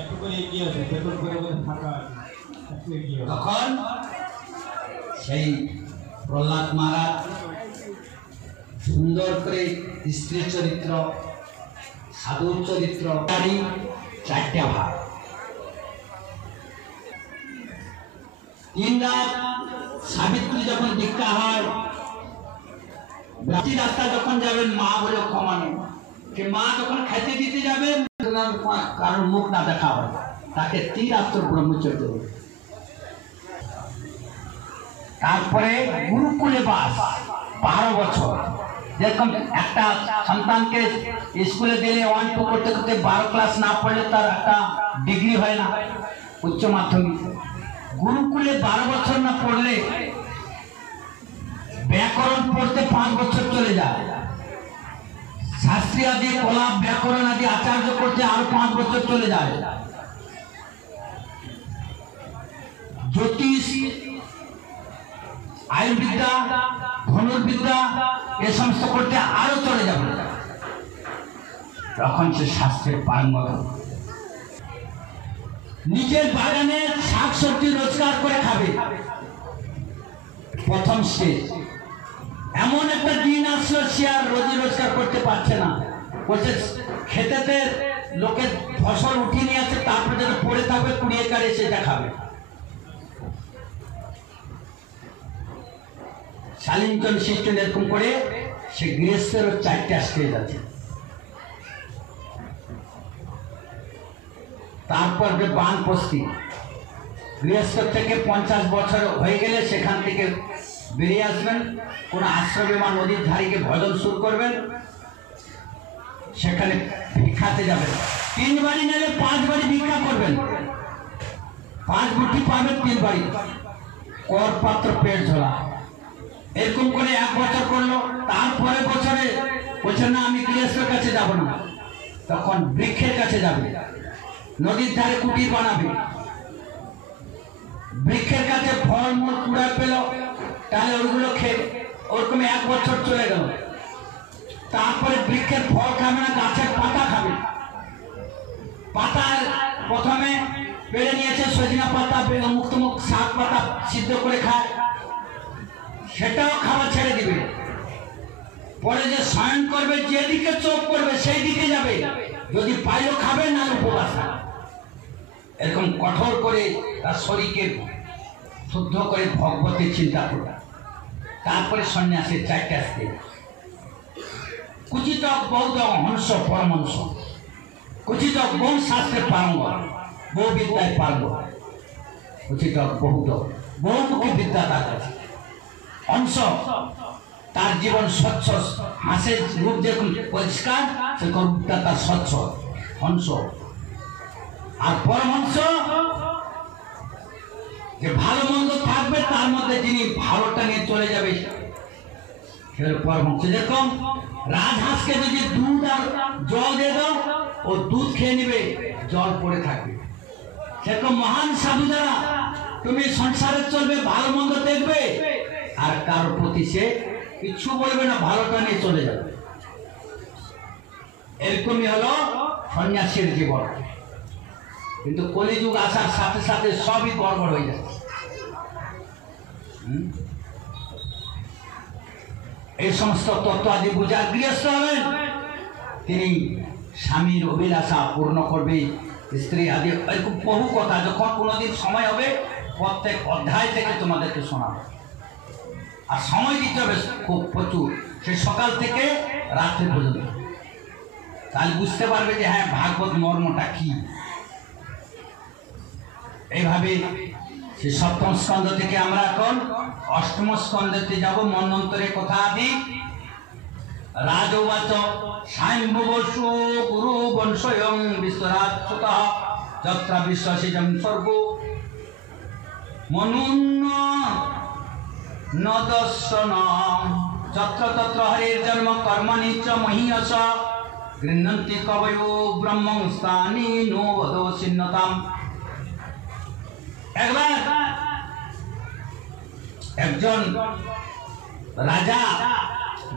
একটু করে এগিয়ে আছে, পেট্রোল করে বলে ফাঁকা একটু এগিয়ে। তখন সেই প্রহ্লাদ মহারাজ সুন্দর করে স্ত্রী চরিত্র, সাধু চরিত্র, চারটা ভাগ। তিন রাত সাবিত্রী যখন দীক্ষা হয়, রাস্তা যখন যাবেন মা বলে ক্ষমানো, সে মা যখন খেতে দিতে যাবেন কারোর মুখ না দেখা হয়, তাকে ত্রিরাত্র ব্রহ্মচর্য। তারপরে গুরুকুলে বাস 12 বছর। যেরকম একটা সন্তানকে স্কুলে দিলে 1-2 করতে করতে 12 ক্লাস না পড়লে তার একটা ডিগ্রি হয় না, উচ্চ মাধ্যমিক। গুরুকুলে 12 বছর না পড়লে ব্যাকরণ পড়তে 5 বছর চলে যায়, শাস্ত্রী আদি কলাপ ব্যাকরণ আদি আচার্য করতে আরো 5 বছর চলে যায়, জ্যোতিষ, আয়ুর্বিদ্যা, ধনুর্বিদ্যা এ সমস্ত করতে আরো চলে যাবে। তখন সে শাস্ত্রের পারঙ্গম। নিজের বাগানে শাক সবজি রোজগার করে খাবে, প্রথম স্টেজ। এমন একটা দিন আসলো সে আর রোজি রোজগার করতে পারছে না, বলছে খেতেতে লোকের ফসল উঠিয়ে নিয়ে আসছে, তারপরে যেটা পড়ে থাকবে কুড়িয়ে কাড়ে সেটা খাবে। শালীনচন সিস্টেম এরকম করে সে গৃহস্থেরও 4টা স্টেজ আছে। তারপর যে বানপ্রস্থি, গৃহস্থ থেকে 50 বছর হয়ে গেলে সেখান থেকে বেরিয়ে আসবেন, কোন আশ্রমে বা নদীর ধারিকে ভজন শুরু করবেন, সেখানে ভিক্ষাতে যাবেন। 3 বাড়ি নেবে 5 বাড়ি ভিক্ষা করবেন, 5 মুঠি পাবেন 3 বাড়ি, কর পাত্র পেট ঝোলা। এরকম করে 1 বছর করলো। তারপরে বছরে বলছে না আমি গৃহস্থের কাছে যাব না, তখন বৃক্ষের কাছে যাবে, নদীর ধারে কুটির বানাবে, বৃক্ষের কাছে ফল মূল কুড়া পেল, তাহলে ওইগুলো খেয়ে ওরকম 1 বছর চলে গেল। তারপরে বৃক্ষের ফল খাবে না, গাছের পাতা খাবে। পাতার প্রথমে পেড়ে নিয়েছে সজনা পাতা, মুক্তমুখ শাক পাতা সিদ্ধ করে খায়, সেটাও খাওয়া ছেড়ে দিবে। পরে যে শয়ন করবে, যেদিকে চোখ করবে সেই দিকে যাবে, যদি পাইও খাবে না উপবাস। এরকম কঠোর করে তার শরীরকে শুদ্ধ করে ভগবতের চিন্তা করবে। তারপরে সন্ন্যাসের 4টা স্টেজ। কুচিতক, বৌদ্ধ, হংস, পরমহংস। কুচিতক বহু শাস্ত্রে পারঙ্গম, বহু বিদ্যায় পারঙ্গম। কুচিতক বহুমুখী বিদ্যা তার কাছে। হংস তার জীবন স্বচ্ছ, হাসের রূপ যেরকম পরিষ্কার, সেরকম রূপটা তার স্বচ্ছ হংস। আর পরমহংস যে ভালো মন্দ থাকবে, তার মধ্যে যিনি ভালোটা নিয়ে চলে যাবে সে পরমহংস। যেরকম রাজহাঁসকে যদি দুধ আর জল দিয়ে দাও, ও দুধ খেয়ে নিবে, জল পড়ে থাকবে। সেরকম মহান সাধু যারা, তুমি সংসারে চলবে, ভালো মন্দ দেখবে, আর কারোর প্রতি সে কিছু বলবে না, ভালোটা নিয়ে চলে যাবে। এরকমই হলো সন্ন্যাসীর জীবন। কিন্তু কলিযুগ আসার সাথে সাথে সবই গড়বড় হয়ে যাচ্ছে। এই সমস্ত তত্ত্ব আদি বুঝা গৃহস্থ হবেন, তিনি স্বামীর অভিলাষা পূর্ণ করবে, স্ত্রী আদি এরকম বহু কথা। যখন কোনোদিন সময় হবে, প্রত্যেক অধ্যায় থেকে তোমাদেরকে শোনাবে। আর সময় দিতে হবে খুব প্রচুর, সে সকাল থেকে রাত্রে পর্যন্ত, তাহলে বুঝতে পারবে যে হ্যাঁ ভাগবত মর্মটা কি। এইভাবে সে 7ম স্কন্ধ থেকে আমরা এখন 8ম স্কন্ধতে যাব। মন্বন্তরের কথা আদি। রাজবাচ স্বয়ম্ভুবসু গুরু বংশয়ং বিশ্বরাচ্যুতঃ যত্র বিশ্বাসিজং স্বর্গ মনুন্ন নদর্শন যত্র তত্র হরির জন্ম কর্মণি চ মহীয়স গৃহ্ণন্তি কবয়ো ব্রহ্মং স্থানি নো বদোসিন্নতাম। একবার একজন রাজা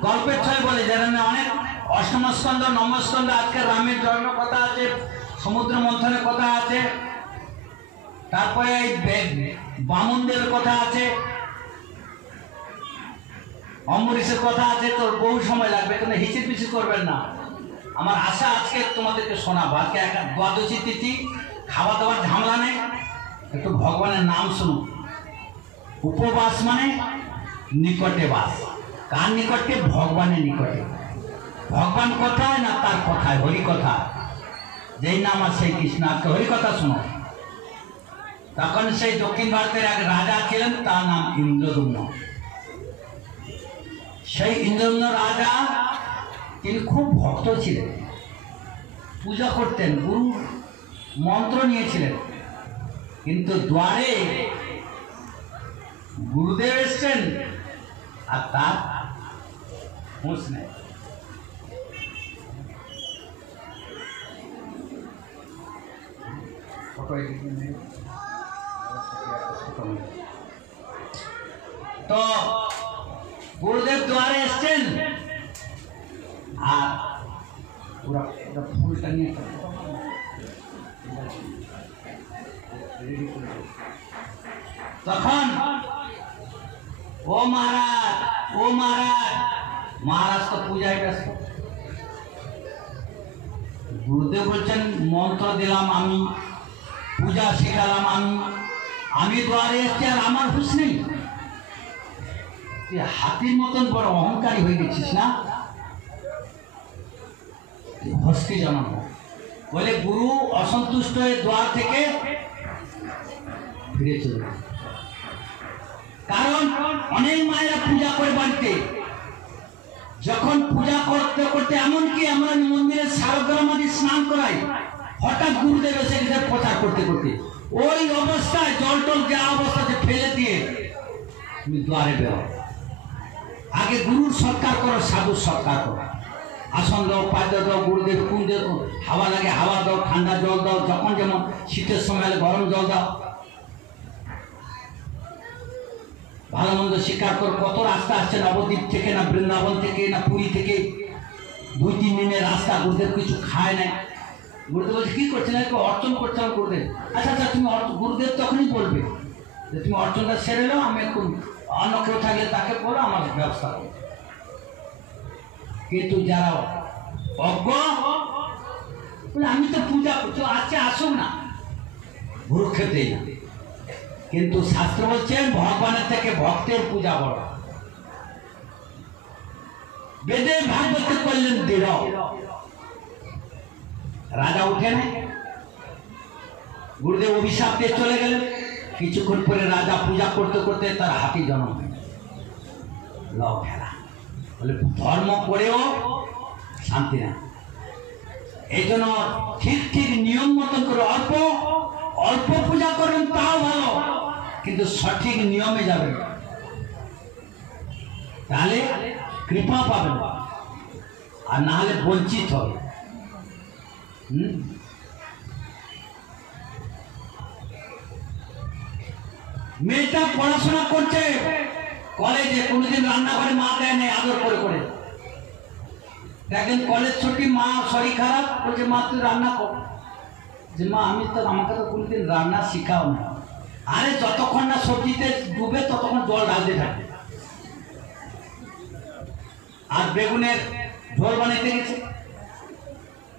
গল্পের ছয় বলে, যারা অনেক 8ম স্কন্ধ 9ম স্কন্ধ, আজকে রামের জন্ম কথা আছে, সমুদ্র মন্থনের কথা আছে, তারপরে এই বামুনদের কথা আছে, অম্বরীশের কথা আছে। তোর বহু সময় লাগবে, কিন্তু হিচির পিছু করবেন না। আমার আশা আজকে তোমাদেরকে শোনাবো। আজকে একটা দ্বাদশী তিথি, খাওয়া দাওয়ার ঝামেলা নেই, একটু ভগবানের নাম শুনুন। উপবাস মানে নিকটে বাস। কার নিকটে? ভগবানের নিকটে। ভগবান কোথায়? না তার কথায়, হরি কথা। যেই নাম আর সেই কৃষ্ণ। আজকে হরি কথা শুনো। তখন সেই দক্ষিণ ভারতের এক রাজা ছিলেন, তার নাম ইন্দ্রদুম্ন। সেই ইন্দ্রদুম্ন রাজা, তিনি খুব ভক্ত ছিলেন, পূজা করতেন, গুরু মন্ত্র নিয়েছিলেন। কিন্তু দ্বারে গুরুদেব এসছেন আর তার হুঁশ নেই। তো গুরুদেব দ্বারে এসছেন আর পুরা ফুলটা নিয়ে তখন ও মহারাজ, ও মহারাজ, মহারাজ তো পূজায় ব্যস্ত। গুরুদেব বলছেন মন্ত্র দিলাম আমি, পূজা শেখালাম আমি দ্বারে এসছি আর আমার হুঁশ নেই। হাতির মতন বড় অহংকারী হয়ে গেছিস না? হস্তি জানাবো বলে গুরু অসন্তুষ্ট হয়ে দ্বার থেকে ফিরে চলে। কারণ অনেক মায়েরা পূজা করে বাড়িতে, যখন পূজা করতে করতে এমনকি আমরা মন্দিরে শারদরামাদি স্নান করাই, হঠাৎ গুরুদেব এসে গেছে প্রচার করতে করতে, ওই অবস্থায় জল টল যা অবস্থাতে ফেলে দিয়ে তুমি দ্বারে বেরো। আগে গুরুর সৎকার করো, সাধুর সৎকার করো। আসন দাও, পাদ্য দাও, গুরুদেব কুঞ্জে হাওয়া লাগে হাওয়া দাও, ঠান্ডা জল দাও, যখন যেমন শীতের সময় গরম জল দাও। ভালো মন্দ স্বীকার করো। কত রাস্তা আসছে, নবদ্বীপ থেকে না বৃন্দাবন থেকে না পুরী থেকে, 2-3 দিনের রাস্তা। গুরুদেব কিছু খায় নাই। গুরুদেব বলছে কি করছে? না একটু অর্চন করছে আমার গুরুদেব। আচ্ছা আচ্ছা, তুমি গুরুদেব তখনই বলবে যে তুমি অর্চনটা সেরে নাও, আমি একটু অন্য কেউ থাকলে তাকে বলো আমার ব্যবস্থা করো। কিন্তু যারা অজ্ঞ বলে আমি তো পূজা করছি, আচ্ছা আসুক না, ভুরুক্ষেপেই না। কিন্তু শাস্ত্র বলছেন ভগবানের থেকে ভক্তের পূজা বড়। বেদে ভাগবত করলেন দৃঢ়। রাজা উঠেন, গুরুদেব অভিশাপ দিয়ে চলে গেলেন। কিছুক্ষণ পরে রাজা পূজা করতে করতে তার হাতি জন্ম হয়। লও খেলা বলে ধর্ম করেও শান্তি না। এই জন্য ঠিক ঠিক নিয়ম মতন করে অল্প অল্প পূজা করবেন, তাও ভালো, কিন্তু সঠিক নিয়মে যাবেন, তাহলে কৃপা পাবেন, আর না হলে বঞ্চিত হবে। মেয়েটা পড়াশোনা করছে কলেজে, কোনোদিন রান্নাঘরে মা দেয় নেই আদর করে করে। দেখেন কলেজ ছুটি, মা শরীর খারাপ, বলছে মা তুই রান্না কর। যে মা আমি তো, আমাকে তো কোনোদিন রান্না শিখাও না। আরে যতক্ষণ না সবজিতে ডুবে ততক্ষণ জল ঢালতে থাকে। আর বেগুনের ঝোল বানাইতে গেছে,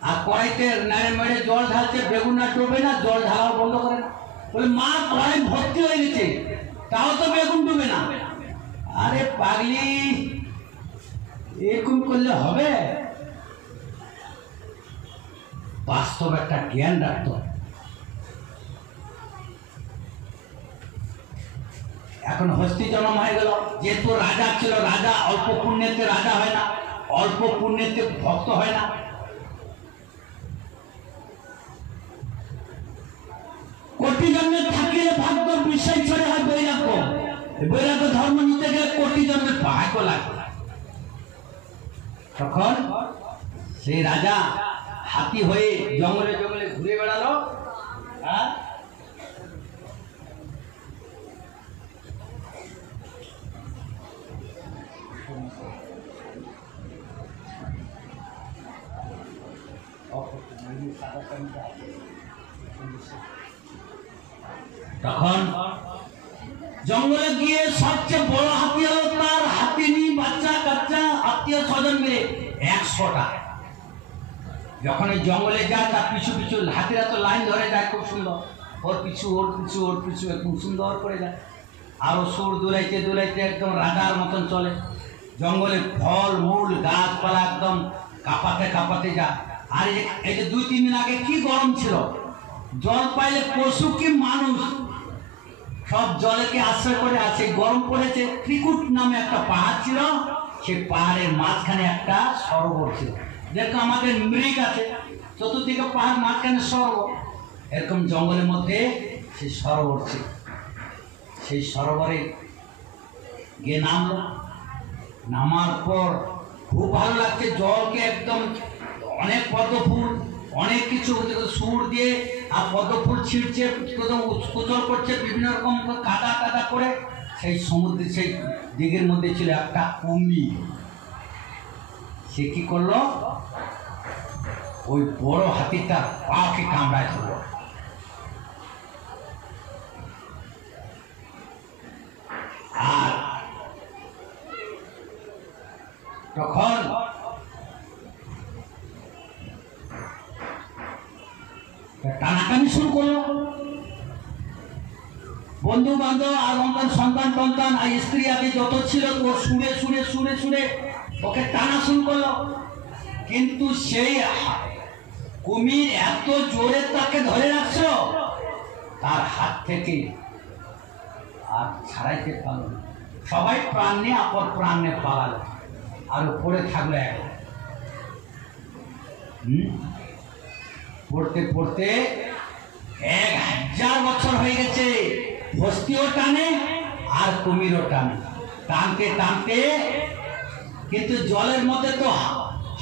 আর কড়াইতে নেড়ে মেড়ে জল ঢালছে, বেগুন না ডুবে না, জল ঢালা বন্ধ করে না। বলে মা কড়াই ভর্তি হয়ে গেছে, তাও তো বেগুন ডুবে না। আরে পাগলি, এরকম করলে হবে? বাস্তব একটা জ্ঞান রাখতে হবে। এখন হস্তি জন্ম হয়ে গেল, যেহেতু রাজা ছিল, রাজা অল্প পুণ্যেতে রাজা হয় না, অল্প পুণ্যেতে ভক্ত হয় না। কোটি জন্মের থাকলে ভাগ্য বিষয় ছড়ে হয় বৈরাগ্য। বৈরাগ্য ধর্ম নিতে গেলে কোটি জন্মের ভাগ্য লাগে। তখন সেই রাজা হাতি হয়ে জঙ্গলে জঙ্গলে ঘুরে বেড়ালো। আর সাদা তখন জঙ্গলে গিয়ে সবচেয়ে বড় হাতি হলো তার হাতিনি বাচ্চা কাচ্চা আত্মীয় স্বজন মিলে 100টা। যখন এই জঙ্গলে যায় তার পিছু পিছু হাতিরা তো লাইন ধরে যায় খুব সুন্দর, ওর পিছু ওর পিছু ওর পিছু একদম সুন্দর করে যায়। আরো সুর দুলাইতে দুলাইতে একদম রাজার মতন চলে। জঙ্গলে ফল মূল গাছপালা একদম কাঁপাতে কাঁপাতে যায়। আর এই যে 2-3 দিন আগে কি গরম ছিল, জল পাইলে পশু কি মানুষ সব জলেকে আশ্রয় করে আছে। গরম পড়েছে, ত্রিকুট নামে একটা পাহাড় ছিল, সেই পাহাড়ের মাঝখানে একটা সরোবর ছিল। দেখো আমাদের মৃগ আছে, চতুর্দিকে পাহাড়, মাঝখানে সরোবর, এরকম জঙ্গলের মধ্যে সেই সরোবর ছিল। সেই সরোবরে গিয়ে নামলো। নামার পর খুব ভালো লাগছে, জলকে একদম অনেক পদ্ম ফুল অনেক কিছু সুর দিয়ে আর পদ্ম ফুল ছিঁড়ছে, কুচল করছে বিভিন্ন রকম কাদা কাদা করে। সেই সমুদ্রে সেই দিকের মধ্যে ছিল একটা কুমির। সে কি করলো, ওই বড় হাতিটার পাকে কামড়ায় ধরলো। আর তখন টানাটানি শুরু করলো। বন্ধু বান্ধব আর সন্তান টন্তান আর স্ত্রী আদি যত ছিল তো সুরে সুরে সুরে সুরে ওকে টানা শুরু করলো। কিন্তু সেই কুমির এত জোরে তাকে ধরে রাখছিল, তার হাত থেকে আর ছাড়াইতে পারল না। সবাই প্রাণ নিয়ে আপর প্রাণ নিয়ে পালালো, আর পড়ে থাকলো এক। পড়তে পড়তে 1000 বছর হয়ে গেছে। হস্তিও টানে আর কুমিরও টানে, টানতে টানতে। কিন্তু জলের মধ্যে তো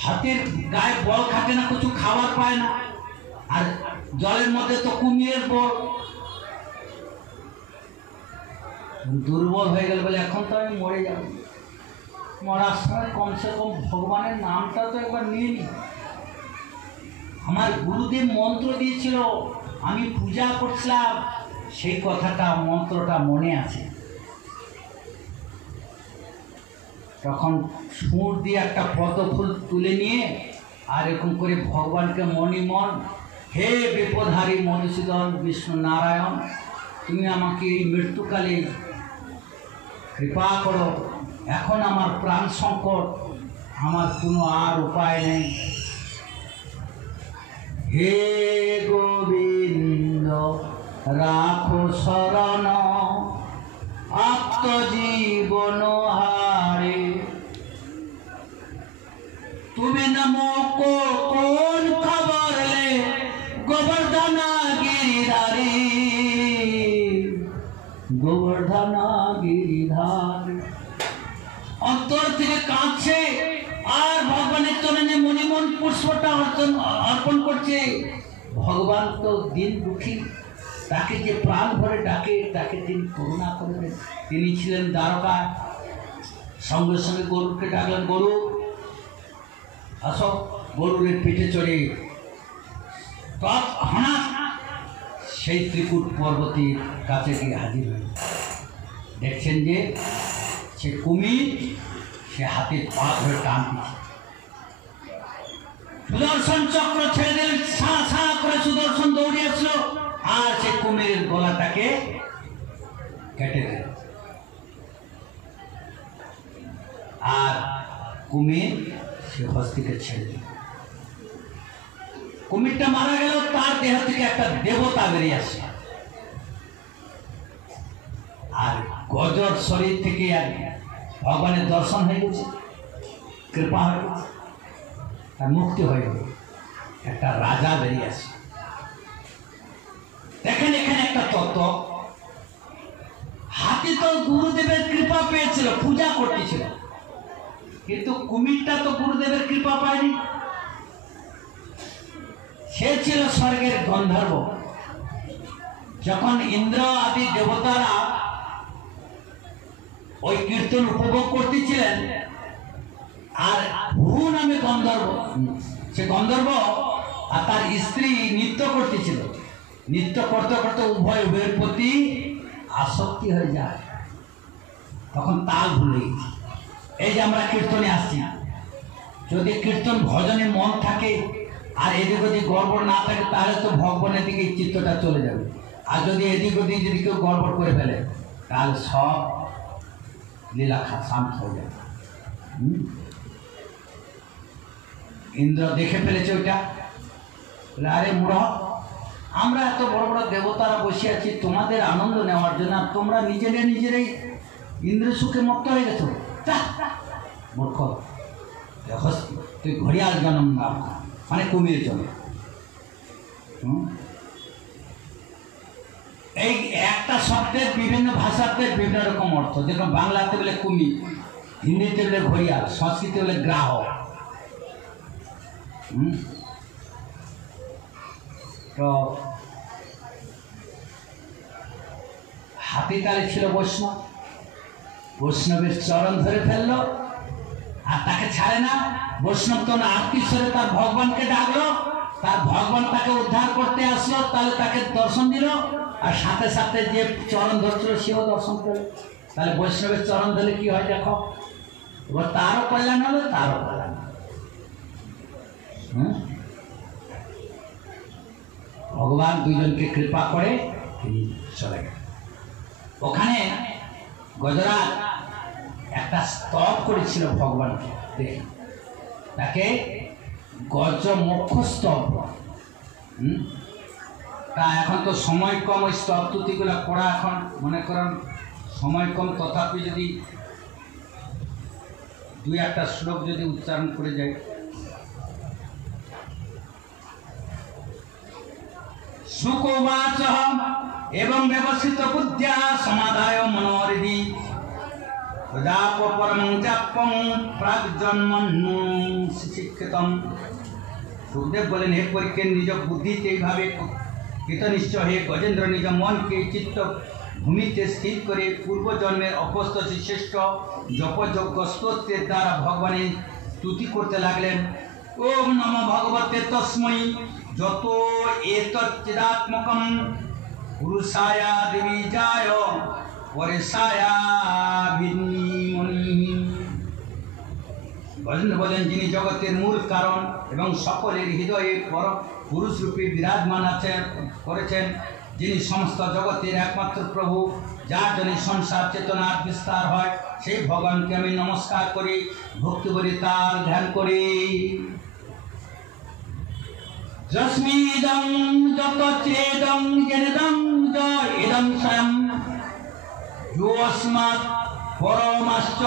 হাতির গায়ে বল খাটে না, কিছু খাবার পায় না। আর জলের মধ্যে তো কুমিরের বল, দুর্বল হয়ে গেল বলে এখন তো আমি মরে যাব। মরার সময় কমসে কম ভগবানের নামটা তো একবার নিয়ে নি। আমার গুরুদেব মন্ত্র দিয়েছিল, আমি পূজা করছিলাম, সেই কথাটা মন্ত্রটা মনে আছে। তখন সুর দিয়ে একটা পদ্ম ফুল তুলে নিয়ে আর এরকম করে ভগবানকে মণিমন, হে বিপদহারী মধুসূদন বিষ্ণু নারায়ণ, তুমি আমাকে এই মৃত্যুকালে কৃপা করো। এখন আমার প্রাণ সংকট, আমার কোনো আর উপায় নেই। হে গোবিন্দ রাখো শরণ আত্মজীবন হারে, তুমি নামো কোন খবর লে গোবর্ধনা গিরিধারী, গোবর্ধনা গিরিধার। অন্তর থেকে কাঁদছে আর ভগবানের চরণে মণিমন পুষ্পটা অর্পণ করছে। ভগবান তো দিন দুঃখী, তাকে যে প্রাণ ভরে ডাকে তাকে তিনি করুণা করবেন। তিনি ছিলেন দ্বারকা, সঙ্গে সঙ্গে গরুকে ডাকলেন, গরু আসো। গরুরের পিঠে চড়ে তৎক্ষণাৎ সেই ত্রিকুট পর্বতের কাছে গিয়ে হাজির হয়ে দেখছেন যে সে কুমির, সে হাতের পা ধরে টান দিচ্ছে। সুদর্শন চক্র ছেড়ে দিলেন, সা সা করে সুদর্শন দৌড়ে আসলো আর সে কুমিরের গলাটাকে কেটে দিল। আর কুমির সে হস্তিকে ছেড়ে দিল। কুমিরটা মারা গেল, তার দেহ থেকে একটা দেবতা বেরিয়ে আসে। আর গজর শরীর থেকে ভগবানের দর্শন হয়ে গেছে, কৃপা হয়ে গেছে, তার মুক্তি হয়ে গেল। একটা রাজা বেরিয়ে আসে। দেখেন এখানে একটা তত্ত্ব, হাতি তো গুরুদেবের কৃপা পেয়েছিল, পূজা করতেছিল, কিন্তু কুমিরটা তো গুরুদেবের কৃপা পায়নি। সে ছিল স্বর্গের গন্ধর্ব। যখন ইন্দ্র আদি দেবতারা ওই কীর্তন উপভোগ করতেছিলেন, আর ভূ নামে গন্ধর্ব, সে গন্ধর্ব আর তার স্ত্রী নৃত্য করতেছিল। নৃত্য করতে করতে উভয়ের প্রতি আসক্তি হয়ে যায়, তখন তাল ভুলে গেছি। এই যে আমরা কীর্তনে আসছি, যদি কীর্তন ভজনে মন থাকে আর এদিক ওদিক গড়বড় না থাকে, তাহলে তো ভগবানের দিকে চিত্তটা চলে যাবে। আর যদি এদিক ওদিক যদি কেউ গড়বড় করে ফেলে, তাহলে সব লীলা শান্ত হয়ে যাবে। ইন্দ্র দেখে ফেলেছে ওইটা, আরে মূঢ়, আমরা এত বড় বড় দেবতারা বসে আছি তোমাদের আনন্দ নেওয়ার জন্য, তোমরা নিজেরাই ইন্দ্রের সুখে মত্ত হয়ে গেছো। মূর্খ, তুই ঘড়িয়াল জন্ম নাম, মানে কুমির জন্ম। এই একটা শব্দের বিভিন্ন ভাষাতে বিভিন্ন রকম অর্থ, যেরকম বাংলাতে বলে কুমির, হিন্দিতে বলে ঘড়িয়াল, সংস্কৃতে বলে গ্রাহক। তো হাতি তালে ছিল বৈষ্ণব, বৈষ্ণবের চরণ ধরে ফেললো আর তাকে ছাড়ে না। বৈষ্ণব তো আত্মীশ্বরে তার ভগবানকে ডাকলো, তার ভগবান তাকে উদ্ধার করতে আসলো, তাহলে তাকে দর্শন দিল, আর সাথে সাথে যে চরণ ধরছিল সেও দর্শন পেল। তাহলে বৈষ্ণবের চরণ ধরে কি হয় দেখো, এবার তারও কল্যাণ হলো, তারও কল্যাণ হলো। ভগবান দুইজনকে কৃপা করে তিনি চলে গেলেন। ওখানে গজরাজ একটা স্তব করেছিল ভগবানকে দেখে, তাকে গজ মোক্ষ স্তব। তা এখন তো সময় কম, ওই স্তব তুতিগুলো পড়া এখন মনে করেন সময় কম, তথাপি যদি দুই একটা শ্লোক যদি উচ্চারণ করে যায়। সুকোবাচ এবং ব্যবস্থিত বুদ্ধ্যা সমাদায় মনোহৃদি প্রজাপ পরম জাপং প্রাগজন্মন্নু শিক্ষিতম। সুখদেব বলেন, হে পরীক্ষিত, নিজ বুদ্ধিতে এইভাবে কৃতনিশ্চয় হয়ে গজেন্দ্র নিজ মনকে চিত্ত ভূমিতে স্থির করে পূর্বজন্মের অপস্ত শ্রেষ্ঠ জপযজ্ঞ স্তোত্রের দ্বারা ভগবানের স্তুতি করতে লাগলেন। ওম নম ভগবতে তস্मै যত এতচ্চিদাত্মকম পুরুষায়া দেবীজায় পরেশায়া বিনিমনি। গজেন্দ্র বলেন, যিনি জগতের মূল কারণ এবং সকলের হৃদয়ে পুরুষ রূপে বিরাজমান করেছেন, যিনি সমস্ত জগতের একমাত্র প্রভু, যার জন্য সংসার চেতনার বিস্তার হয়, সেই ভগবানকে আমি নমস্কার করি, ভক্তি করি, তার ধ্যান করি। যস্মিদং যত চেদং জেনদং ইদং স্বয়ং যোস্মাৎ পরমাশ্চ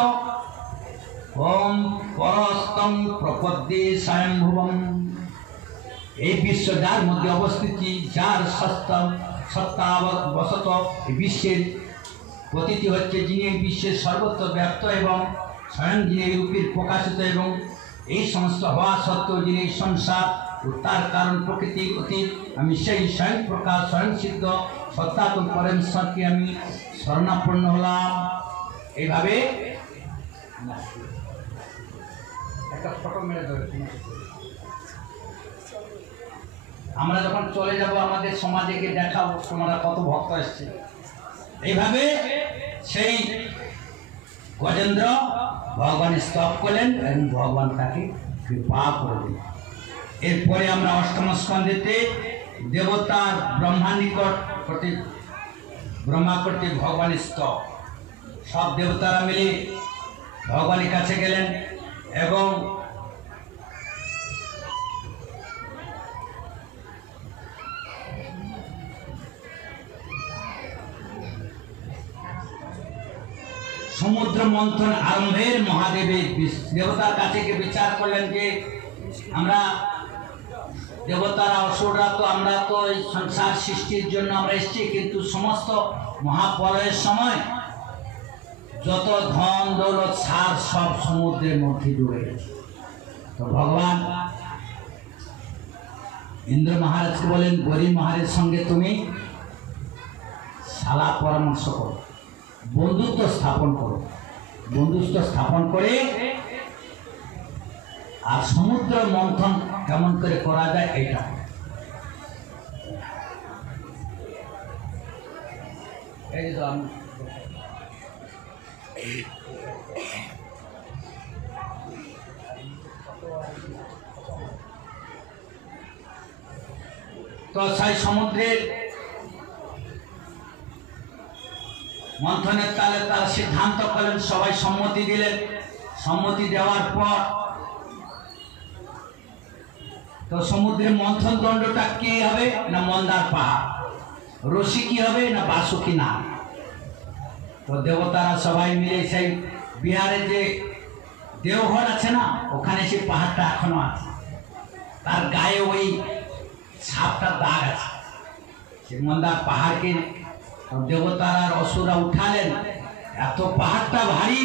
ওম পরস্তং প্রপদ্যে স্বয়ংভুবম। এই বিশ্ব যার মধ্যে অবস্থিত, যার সত্তাবশত বিশ্বের প্রতীতি হচ্ছে, যিনি এই বিশ্বের সর্বত্র ব্যক্ত এবং স্বয়ং যিনি এই রূপের প্রকাশিত, এবং এই সমস্ত হওয়া সত্ত্বেও যিনি এই সংসার ও তার কারণ প্রকৃতির অতীত, আমি সেই স্বয়ং প্রকাশ স্বয়ং সিদ্ধ সত্তাত্মক পরমেশ্বরকে আমি শরণাপন্ন হলাম। এইভাবে একটা ফটো মেরে ধরে, আমরা যখন চলে যাব আমাদের সমাজে গিয়ে দেখাবো তোমরা কত ভক্ত এসছে। এইভাবে সেই গজেন্দ্র ভগবান স্তব করলেন এবং ভগবান তাকে কৃপা করে দিলেন। এরপরে আমরা অষ্টম স্কন্ধেতে দেবতার ব্রহ্মা কর্তৃক ভগবানের স্তব, সব দেবতারা মিলে ভগবানের কাছে গেলেন এবং সমুদ্র মন্থন আরম্ভের মহাদেবের দেবতার কাছে গিয়ে বিচার করলেন যে আমরা দেবতারা অসুররা তো আমরা তো এই সংসার সৃষ্টির জন্য আমরা এসেছি, কিন্তু সমস্ত মহাপ্রলয়ের সময় যত ধন দৌলত সার সব সমুদ্রের মধ্যে ডুবে গেছে। তো ভগবান ইন্দ্র মহারাজকে বলেন, গরিব মহারাজের সঙ্গে তুমি সালা পরামর্শ করো, বন্ধুত্ব স্থাপন করো, বন্ধুত্ব স্থাপন করে আর সমুদ্র মন্থন কেমন করে করা যায় এটা। এই যে আমি তো সেই সমুদ্রের মন্থনের তালে তারা সিদ্ধান্ত করলেন, সবাই সম্মতি দিলেন। সম্মতি দেওয়ার পর তো সমুদ্রের মন্থন দণ্ডটা কি হবে না মন্দার পাহাড়, রশি কি হবে না বাসুকি না। তো দেবতারা সবাই মিলে সেই বিহারে যে দেওঘর আছে না, ওখানে সেই পাহাড়টা এখনো আছে, তার গায়ে ওই সাপটার দাগ আছে। সে মন্দার পাহাড়কে দেবতারা আর অসুররা উঠালেন। এত পাহাড়টা ভারী,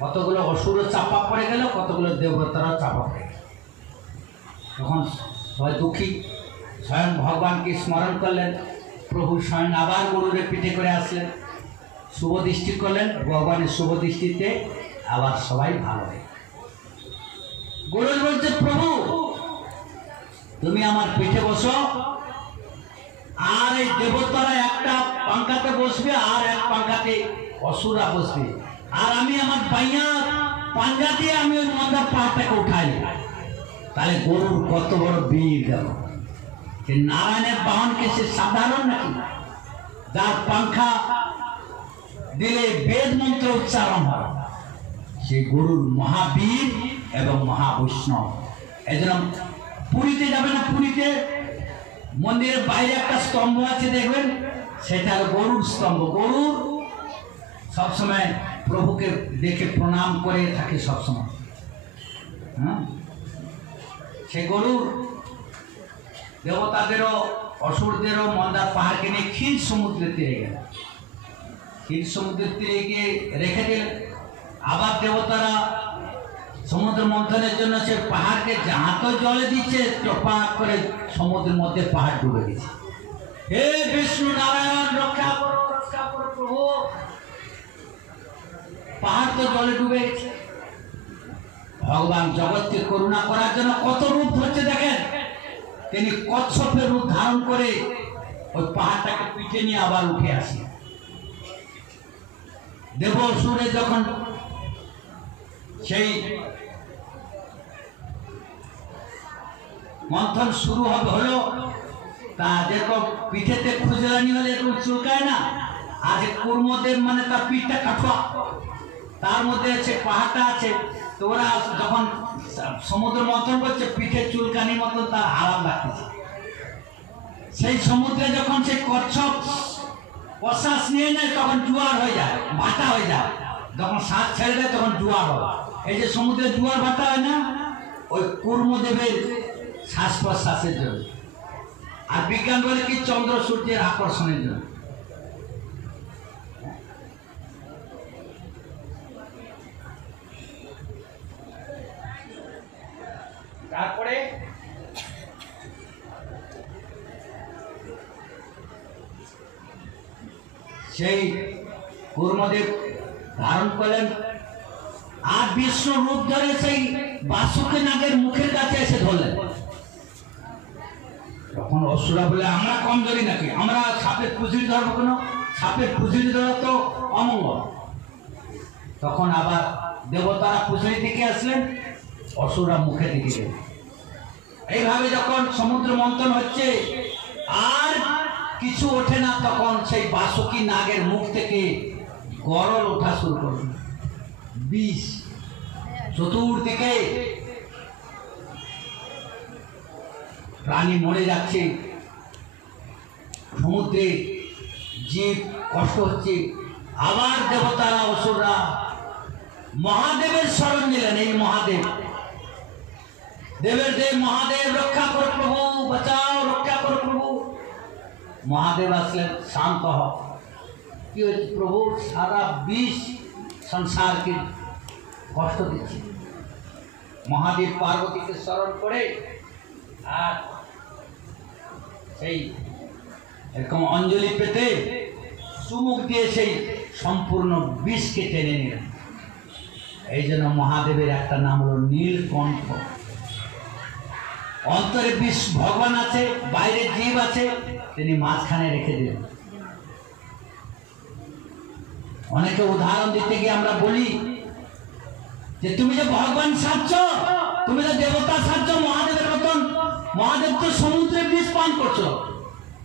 কতগুলো অসুরও চাপা পড়ে গেল, কতগুলো দেবতারাও চাপা পড়ে গেল। তখন সবাই দুঃখী, স্বয়ং ভগবানকে স্মরণ করলেন। প্রভু স্বয়ং আবার গরুরে পিঠে করে আসলেন, শুভ দৃষ্টি করলেন। ভগবানের শুভ দৃষ্টিতে আবার সবাই ভালো হয়। গরু বলছে, প্রভু তুমি আমার পিঠে বসো, আর এই দেবতারা একটা পাঙ্খাতে বসবে আর এক পাঙ্খাতে অসুরা বসবে, আর আমি আমার পাইয়া পাঞ্জা দিয়ে আমি ওই মন্দার পাহাড়টাকে উঠাই। তাহলে গরুর কত বড় বীর গেল, যে নারায়ণের বাহনকে সে সাধারণ নাকি, যার পাঙ্খা দিলে বেদ মন্ত্র উচ্চারণ হয়, সেই গরুর মহাবীর এবং মহাবৈষ্ণব। এই জন্য পুরীতে যাবে না, পুরীতে মন্দিরের বাইরে একটা স্তম্ভ আছে দেখবেন, সেটা গরুর স্তম্ভ। গরুর সবসময় প্রভুকে দেখে প্রণাম করে থাকে সবসময়। হ্যাঁ, সেই গরুর দেবতাদেরও অসুরদেরও মন্দার পাহাড়কে নিয়ে ক্ষীর সমুদ্রের তীরে গেল। ক্ষীর সমুদ্রের তীরে গিয়ে রেখে দিলেন। আবার দেবতারা সমুদ্র মন্থনের জন্য সে পাহাড়কে যাহা তো জলে দিচ্ছে, টপাক করে সমুদ্রের মধ্যে পাহাড় ডুবে গেছে। হে বিষ্ণু নারায়ণ, রক্ষা করো প্রভু, পাহাড় তো জলে ডুবে গেছে। ভগবান জগৎকে করুণা করার জন্য কত রূপ হচ্ছে দেখেন। তিনি কচ্ছপের রূপ ধারণ করে ওই পাহাড়টাকে পিঠে নিয়ে আবার উঠে আসে। দেব অসুরে যখন সেই মন্থন শুরু হলো, তা দেখো পিঠেতে খুজলানি হলে এরকম চুলকায় না, আজ কুর্মদেব মানে তার পিঠটা কাঠুয়া, তার মধ্যে আছে পাহাড়টা আছে। তো ওরা যখন সমুদ্র মন্থন করছে, পিঠে চুলকানির মতো তার আরাম লাগতেছে। সেই সমুদ্রে যখন সেই কচ্ছপ প্রশ্বাস নিয়ে নেয়, তখন জোয়ার হয়ে যায়, ভাটা হয়ে যায়। যখন শ্বাস ছেড়ে দেয় তখন জোয়ার হয়। এই যে সমুদ্রে জোয়ার ভাটা হয় না, ওই কুর্মদেবের শ্বাস প্রশ্বাসের জন্য। আর বিজ্ঞান বলে কি, চন্দ্র সূর্যের আকর্ষণের জন্য। তারপরে সেই কুর্মদেব ধারণ করলেন, আর বিষ্ণু রূপ ধরে সেই বাসুকি নাগের মুখের কাছে এসে ধরলেন। তখন অসুরা বলে, আমরা কমজোরি নাকি, আমরা সাপের পুজুরি ধরবো কেন, সাপের পুজুরি ধরা তো অমঙ্গল। তখন আবার দেবতারা পুজুরি দিকে আসলেন, অসুরা মুখে দিকে গেলেন। এইভাবে যখন সমুদ্র মন্থন হচ্ছে আর কিছু ওঠে না, তখন সেই বাসুকি নাগের মুখ থেকে গরল ওঠা শুরু করল, বিষ চতুর্দিকে, প্রাণী মরে যাচ্ছে, সমুদ্রে জীব কষ্ট হচ্ছে। আবার দেবতারা অসুররা মহাদেবের শরণ নিলেন। এই মহাদেব, দেবের দেব মহাদেব, রক্ষা করো প্রভু, বাঁচাও, রক্ষা করো প্রভু। মহাদেব আসলেন, শান্ত হও, কি হয়েছে প্রভু, সারা বিষ সংসারকে কষ্ট দিচ্ছে। মহাদেব পার্বতীকে স্মরণ করে আর সেই এরকম অঞ্জলি পেতে চুমুক দিয়ে সেই সম্পূর্ণ বিষকে টেনে নিলেন। এই জন্য মহাদেবের একটা নাম হলো নীলকণ্ঠ। অন্তরে বিষ ভগবান আছে, বাইরে জীব আছে, তিনি মাঝখানে রেখে দিলেন। অনেকে উদাহরণ দিতে গিয়ে আমরা বলি যে তুমি যে ভগবান সাজছ, তুমি যে দেবতা সাজছ মহাদেবের মতন, মহাদেব তো সমুদ্রে বিষ পান করছো,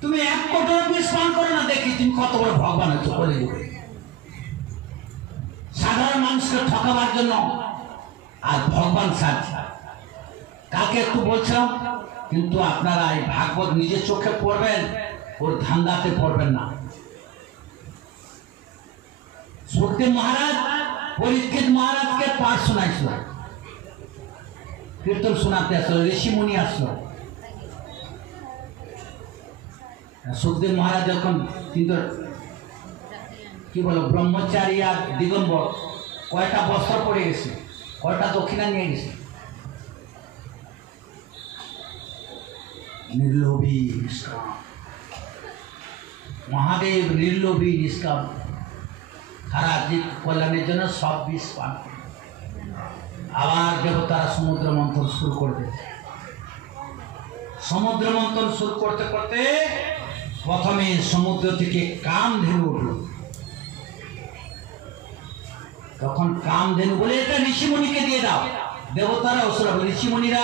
তুমি 1 কোটি বিষ পান করো না, দেখি তুমি কত বড় ভগবান হচ্ছ বলে দেবে। সাধারণ মানুষকে ঠকাবার জন্য আর ভগবান সাজছে। কাকে একটু বলছিলাম, কিন্তু আপনারা এই ভাগবত নিজের চোখে পড়বেন, ওর ধান্দাতে পড়বেন না। সুখদেব মহারাজ পরীক্ষিত মহারাজকে পাঠ শোনাইছিল, কীর্তন শোনাতে আসলো, ঋষি মুনি আসলো। সুখদেব মহারাজ যখন কিন্তু কি বলো ব্রহ্মচারী আর দিগম্বর কয়টা বস্ত্র পড়ে গেছে, কয়টা দক্ষিণা নিয়ে গেছে। নির্লোভী নিষ্কাম মহাদেব, নির্লোভী নিষ্কাম, সারা জীব কল্যাণের জন্য সব বিষ পান। আবার দেবতারা সমুদ্র মন্থন শুরু করে দিয়েছে। সমুদ্র মন্থন শুরু করতে করতে প্রথমে সমুদ্র থেকে কামধেনু উঠল। তখন কামধেনু বলে এটা ঋষিমুনিকে দিয়ে দাও। দেবতারা অসুরা, ঋষিমুনিরা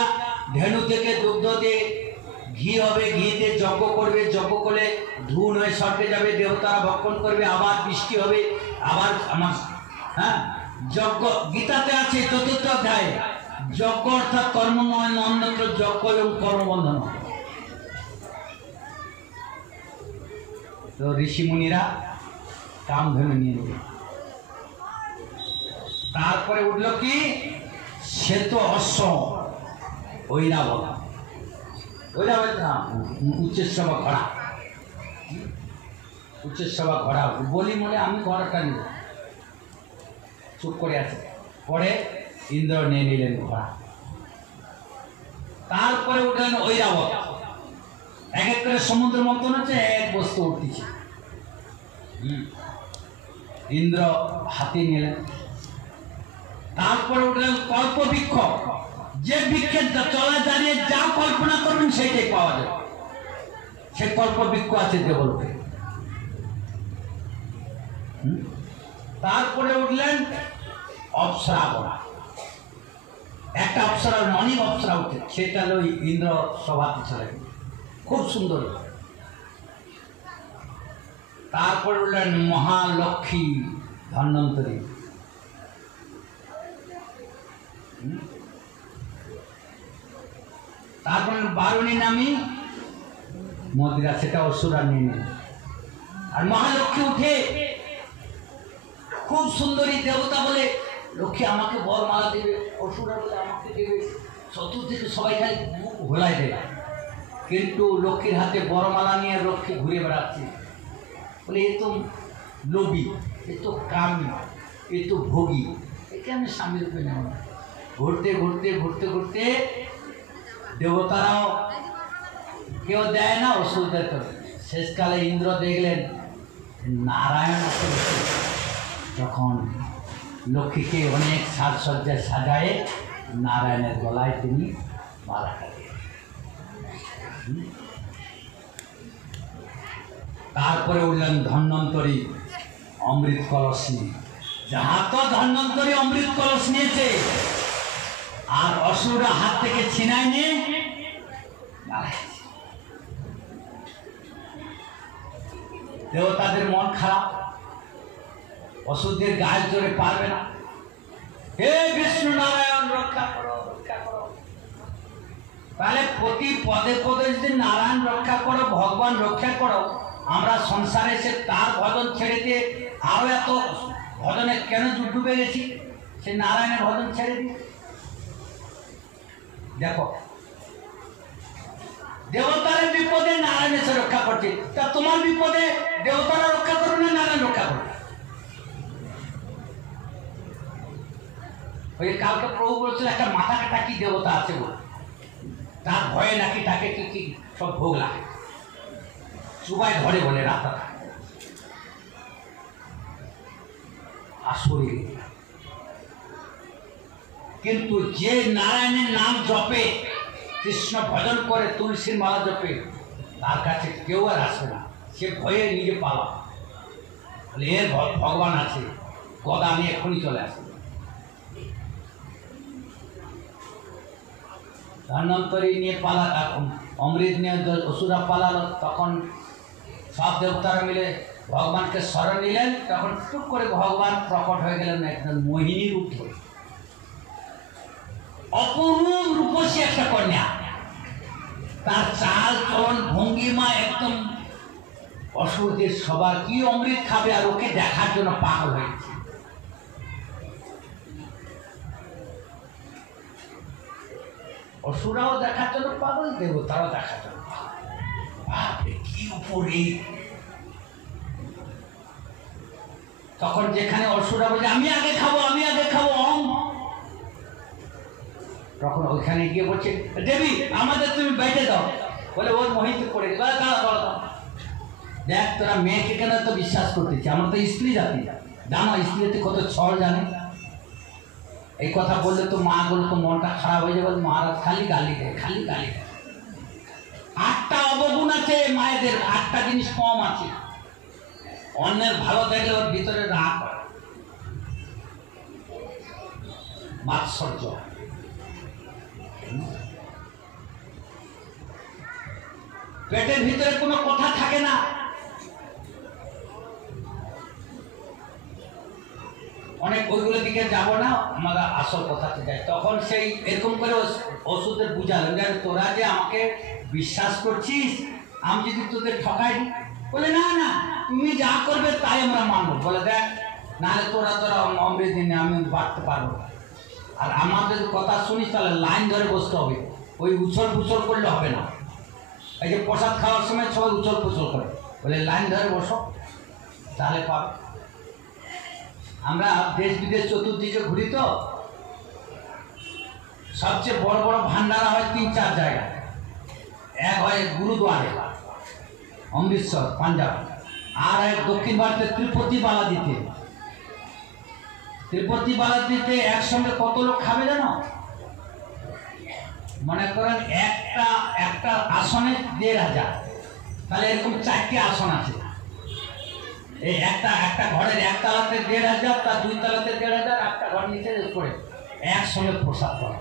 ধেনু থেকে দুগ্ধ দিয়ে ঘি হবে, ঘিতে যজ্ঞ করবে, যজ্ঞ করলে ধূন হয়ে স্বর্গে যাবে, দেবতারা ভক্ষণ করবে, আবার বৃষ্টি হবে, আবার আমার যজ্ঞ। গীতাতে আছে 4th অধ্যায়, যজ্ঞ অর্থাৎ কর্ম নয়, অন্যত্র যজ্ঞ এবং কর্মবন্ধন। তো ঋষিমুনিরা কামধেনু নিয়ে নেবে। তারপরে উঠল কি শ্বেত অশ্ব, ঐরাবত, ঐরাবত না উচ্চেশ্বর ঘোড়া, উচ্চেশ্বর ঘোড়া বলি বলে আমি ঘোড়াটা নিব, চুপ করে আছে। পরে ইন্দ্র নিয়ে নিলেন ঘোড়া। তারপরে উঠলেন ঐরাবত। এক এক করে সমুদ্র মন্থন হচ্ছে, এক বস্তু উঠতেছে। ইন্দ্র হাতি নিলেন। তারপরে উঠলেন কল্পবৃক্ষ, যে বৃক্ষের চলা দাঁড়িয়ে যা কল্পনা করবেন সেইটাই পাওয়া যাবে, সে কল্পবৃক্ষ আছে দেবলোকে। তারপরে উঠলেন অপ্সরা ঘোড়া। একটা অপ্সরা, অনেক অপ্সরা উঠে, সেটা হলো ইন্দ্র সভাতে চলে, খুব সুন্দর। তারপরে উঠলেন মহালক্ষ্মী ধন্বন্তরী। তারপরে বারুণী নামী মদিরা, সেটা অসুরা নিয়ে নেন। আর মহালক্ষ্মী উঠে খুব সুন্দরী দেবতা বলে, লক্ষ্মী আমাকে বরমালা দেবে, অসুরা বলে আমাকে দেবে, চতুর্দিকে সবাই খালি মুখ ঘোলাই দেবে। কিন্তু লক্ষ্মীর হাতে বরমালা নিয়ে লক্ষ্মী ঘুরে বেড়াচ্ছে, বলে এ তো লোভী, এ তো কামী, এ তো ভোগী, একে আমি স্বামী রূপে নেব না। ঘুরতে ঘুরতে ঘুরতে ঘুরতে দেবতারাও কেউ দেয় না, অসুরদের তো। শেষকালে ইন্দ্র দেখলেন নারায়ণ তখন লক্ষ্মীকে অনেক সাজসজ্জায় সাজায়ে নারায়ণের গলায় তিনি মালাটা দিয়ে। তারপরে উঠলেন ধন্বন্তরী অমৃত কলস নিয়ে। যাহা তো ধন্বন্তরী অমৃত কলস নিয়েছে, আর অসুররা হাত থেকে ছিনায় নিয়ে দেবতাদের মন খারাপ, অসুরদের গায়ে জোরে পারবে না। হে বিষ্ণু নারায়ণ রক্ষা করো, রক্ষা করো। তাহলে প্রতি পদে পদে যদি নারায়ণ রক্ষা করো, ভগবান রক্ষা করো, আমরা সংসারে এসে তার ভজন ছেড়ে দিয়ে আরো এত ভজনে কেন ডুবে গেছি? সে নারায়ণের ভজন ছেড়ে দিয়ে দেখো, দেবতার বিপদে নারায়ণ এসে রক্ষা করছে, তা তোমার বিপদে দেবতারা রক্ষা করবে না নারায়ণ রক্ষা করবে? ওই কালকে প্রভু বলছিল একটা মাথা কাটা কি দেবতা আছে বলে, তার ভয়ে নাকি তাকে কি কি সব ভোগ লাগে, চুবাই ধরে বলে রাস্তা আসলে। কিন্তু যে নারায়ণের নাম জপে, কৃষ্ণ ভজন করে, তুলসীর মালা জপে, তার কাছে কেউ আর আসবে না, সে ভয়ে নিজে পালা। এর ভগবান আছে, গদা নিয়ে এক্ষুনি চলে আসে। ধন্বন্তরী নিয়ে অমৃত নিয়ে অসুরা পালালো, তখন সব দেবতারা মিলে ভগবানকে স্মরণ নিলেন। তখন টুক করে ভগবান প্রকট হয়ে গেলেন একজন মোহিনী রূপ ধরে, অপরূপ রূপসী একটা কন্যা। তার চাল চলন ভঙ্গিমা একদম অসুরদের সবার কি অমৃত খাবে, আর ওকে দেখার জন্য পাগল হয়েছে। অসুরাও দেখার জন্য পাগল, দেবতারাও দেখার জন্য পাগল। কি উপরে! তখন যেখানে অসুরা বলছে আমি আগে খাবো, আমি আগে খাবো, তখন ওইখানে গিয়ে বলছে দেবী আমাদের তুমি বেঁচে দাও। বলে ওর মোহিত করে দেখ, তোরা মেয়েকে কেন তো বিশ্বাস করতেছি, আমরা তো স্ত্রী জাতি, জানো স্ত্রীতে কত ছল জানে। এই কথা বললে তো মা গুলো তো মনটা খারাপ হয়ে যাবে, মহারাজ খালি গালি দেয়, খালি গালি দেয়। 8টা অবগুণ আছে মায়েদের, 8টা জিনিস কম আছে। অন্যের ভালো দেখলে ওর ভিতরে রাগ হয়, মাৎসর্য। পেটের ভিতরে কোনো কথা থাকে না। অনেক ওইগুলো দিকে যাব না, আমরা আসল কথাতে যাই। তখন সেই এরকম করে ওষুধের বুঝালেন যে তোরা যে আমাকে বিশ্বাস করছিস, আমি যদি তোদের ঠকাই দিই, বলে না না তুমি যা করবে তাই আমরা মানবো। বলে দেখ নাহলে তোরা অমৃত দিনে আমি বাড়তে পারবো না, আর আমাদের কথা শুনিস তাহলে লাইন ধরে বসতে হবে, ওই উছল পুছল করলে হবে না। এই যে প্রসাদ খাওয়ার সময় সবাই উছল পুছল করে, বলে লাইন ধরে বসো তাহলে পাবে। আমরা দেশ বিদেশ চতুর্দিকে ঘুরি, তো সবচেয়ে বড় বড় ভান্ডারা হয় 3-4 জায়গায়। এক হয় গুরুদুয়ারে অমৃতসর পাঞ্জাব, আর এক দক্ষিণ ভারতে তিরুপতি বালাজিতে। তিরুপতি বালাজিতে একসঙ্গে কত লোক খাবে জানো? মনে করেন একটা আসনে 1500, তাহলে এরকম 4টে আসন আছে। এই একটা ঘরের একতলাতে 1500, তার 2 তলাতে 1500, একটা ঘর নিচে করে একসঙ্গে প্রসাদ করা।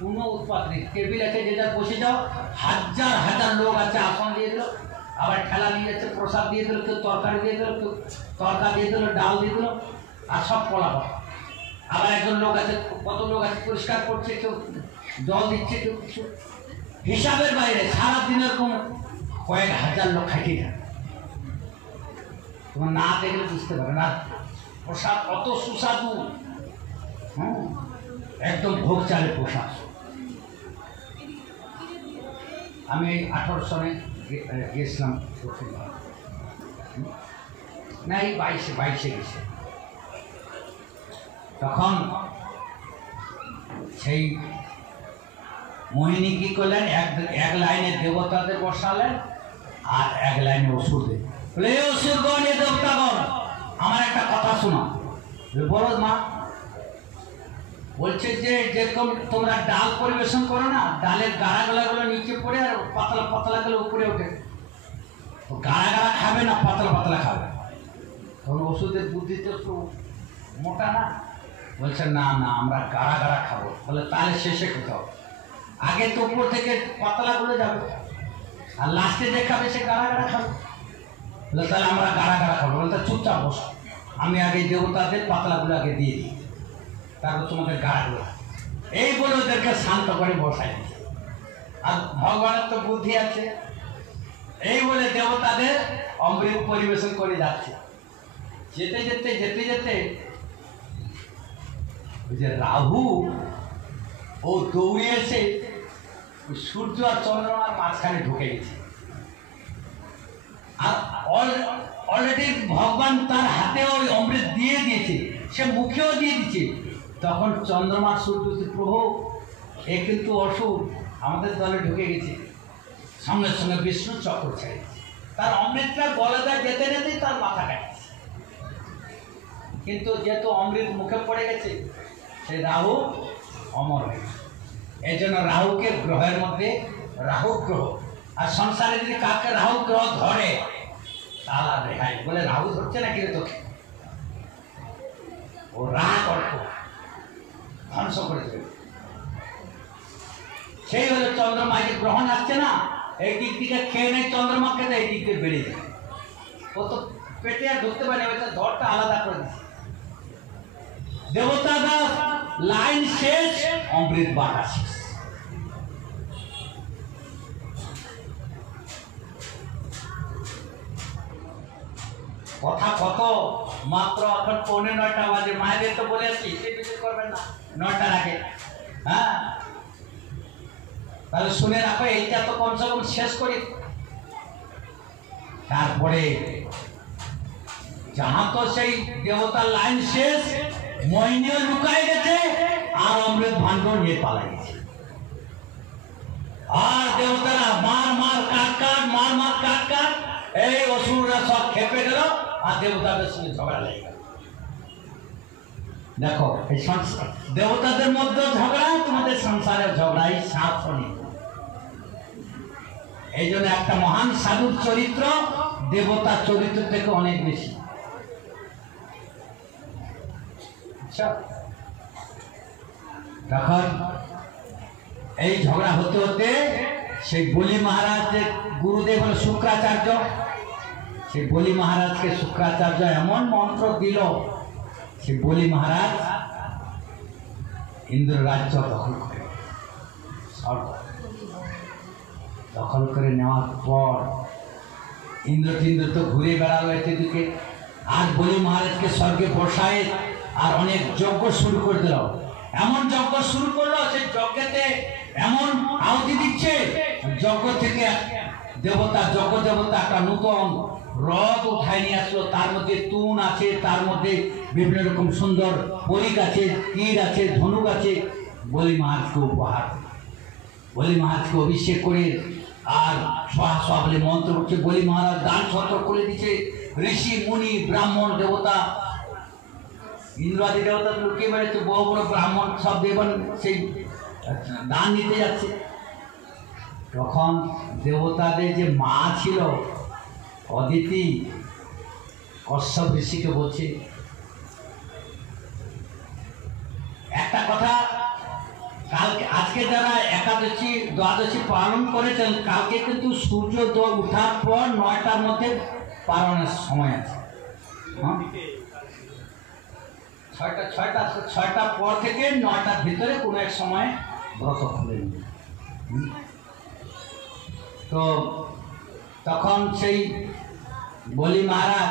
কোনো উৎপাত নেই, টেবিল আছে, যে যার বসে যাও। হাজার হাজার লোক আছে, আসন দিয়ে দিল, আবার ঠেলা নিয়ে যাচ্ছে, প্রসাদ দিয়ে দিল, কেউ তরকারি দিয়ে দিল, কেউ তরকা দিয়ে দিল, ডাল দিয়ে দিল, আর সব পলাপা। আবার একজন লোক আছে, কত লোক আছে পরিষ্কার করছে, কেউ জল দিচ্ছে, কেউ কিছু। হিসাবের বাইরে সারাদিনের কোন কয়েক হাজার লোক খাইতে থাকে। তোমার না দেখলে বুঝতে পারবে না প্রসাদ কত সুস্বাদু। একদম ভোগ চালে প্রসাদ। আমি 18 সনে গিয়েছিলাম দক্ষিণ ভারত, না এই 22-এ গেছে। তখন সেই মোহিনী কি করলেন, এক লাইনে দেবতাদের বসালেন আর এক লাইনে অসুরদের। বলে অসুরগণ, এ দেবতাগণ, আমার একটা কথা শোনো। বলো মা। বলছে যে যেরকম তোমরা ডাল পরিবেশন করো না, ডালের গাড়া গালাগুলো নিচে পড়ে আর পাতলা পাতলা গুলো উপরে ওঠে, তো গাড়া গাড়া খাবে না, পাতলা পাতলা খাবে। তখন ওষুধের বুদ্ধিতে একটু মোটা না, বলছে না না আমরা গাড়া গাড়া খাবো। বলে তাহলে শেষে খেতে হবে, আগে তো উপর থেকে পাতলা গুলো যাবে, আর লাস্টে যে খাবে সে গাড়া গাড়া খাবে। বলে তাহলে আমরা গাড়া গাড়া খাবো। বলে তা চুপচাপ বসো, আমি আগে দেবতাদের পাতলাগুলো আগে দিয়ে দিই, তারপর তোমাদের গাড়াগুলো। এই বলে ওদেরকে শান্ত করে বসাই দিচ্ছে। আর ভগবানের তো বুদ্ধি আছে, এই বলে দেবতাদের অমৃত পরিবেশন করে যাচ্ছে। যেতে যেতে যেতে যেতে যে রাহু ও দৌড়ে এসে সূর্য আর চন্দ্রমার মাঝখানে ঢুকে গেছে। আর অলরেডি ভগবান তার হাতে ওই অমৃত দিয়ে দিয়েছে, সে মুখেও দিয়ে দিচ্ছে। তখন চন্দ্রমা সূর্য প্রভু, এ কিন্তু অসুর আমাদের দলে ঢুকে গেছে। সঙ্গে সঙ্গে বিষ্ণু চক্র ছেড়ে তার অমৃতটা গলাটা যেতে যেতেই তার মাথা কাটছে। কিন্তু যেহেতু অমৃত মুখে পড়ে গেছে, সে রাহু অমর হয়ে গেছে। এই জন্য রাহুকে গ্রহের মধ্যে রাহু গ্রহ, আর সংসারে যদি কাকে রাহু গ্রহ ধরে তাহলে রেহাই। বলে রাহু ধরছে না কি তোকে, ও রাগ অর্থ ধ্বংস করে দেবে। সেই হলে চন্দ্রমা যে গ্রহণ আসছে না, এই দিক থেকে খেয়ে নেই চন্দ্রমাকে, এই দিক থেকে বেড়ে যায়। ও তো পেটে আর ঢুকতে পারে, ধরটা আলাদা করে দিচ্ছে। দেবতারা লাইন শেষ, অমৃত বাটা শেষ। কথা কত, মাত্র এখন 9:45 বাজে। মায়েদের তো বলে আসছি বেশি করবেন না 9টার আগে। হ্যাঁ, তাহলে শুনে রাখো, এইটা তো কমসে কম শেষ করি। তারপরে যাহা তো সেই দেবতার লাইন শেষ, মহিনীও লুকায় গেছে আর অমৃত ভাণ্ড নিয়ে পালা গেছে। আর দেবতারা মার মার কাট কাট, মার মার কাট কাট, এই অসুররা সব খেপে গেল আর দেবতাদের সঙ্গে ঝগড়া লেগে গেল। দেখো, এই দেবতাদের মধ্যে ঝগড়া, তোমাদের সংসারের ঝগড়া, এই সাপ শনি। এই জন্য একটা মহান সাধুর চরিত্র দেবতার চরিত্র থেকে অনেক বেশি। তখন এই ঝগড়া হতে হতে সেই বলি মহারাজের গুরুদেব হল শুক্রাচার্য, সেই বলি মহারাজকে শুক্রাচার্য এমন মন্ত্র দিল, সেই বলি মহারাজ ইন্দ্র রাজ্য দখল করে, দখল করে নেওয়ার পর ইন্দ্র তো ঘুরে বেড়ালো এদিকে, আর বলি মহারাজকে স্বর্গে বসায় আর অনেক যজ্ঞ শুরু করে দিল। এমন যজ্ঞ শুরু করলো, সেই যজ্ঞেতে এমন আহুতি দিচ্ছে, যজ্ঞ থেকে দেবতা একটা নূতন রথ উঠায় নিয়ে আসলো। তার মধ্যে তুন আছে, তার মধ্যে বিভিন্ন রকম সুন্দর পরিক আছে, তীর আছে, ধনুক আছে। বলি মহারাজকে উপহার, বলি মহারাজকে অভিষেক করে আর সোহা বলে মন্ত্র করছে। বলি মহারাজ দান ছত্র করে দিচ্ছে। ঋষি মুনি ব্রাহ্মণ দেবতা, ইন্দ্রাদি দেবতা লুকিয়ে বেড়েছে, বড় বড় ব্রাহ্মণ সব দেবন সেই দান দিতে যাচ্ছে। তখন দেবতাদের যে মা ছিল অদিতি, কশ্যপ ঋষিকে বলছে একটা কথা, কালকে আজকে যারা একাদশী দ্বাদশী পালন করেছেন, কালকে কিন্তু সূর্য উঠার পর 9টার মধ্যে পালনের সময় আছে। ছয়টার পর থেকে 9টার ভিতরে কোনো এক সময় ব্রত খুলেন। তো তখন সেই বলি মহারাজ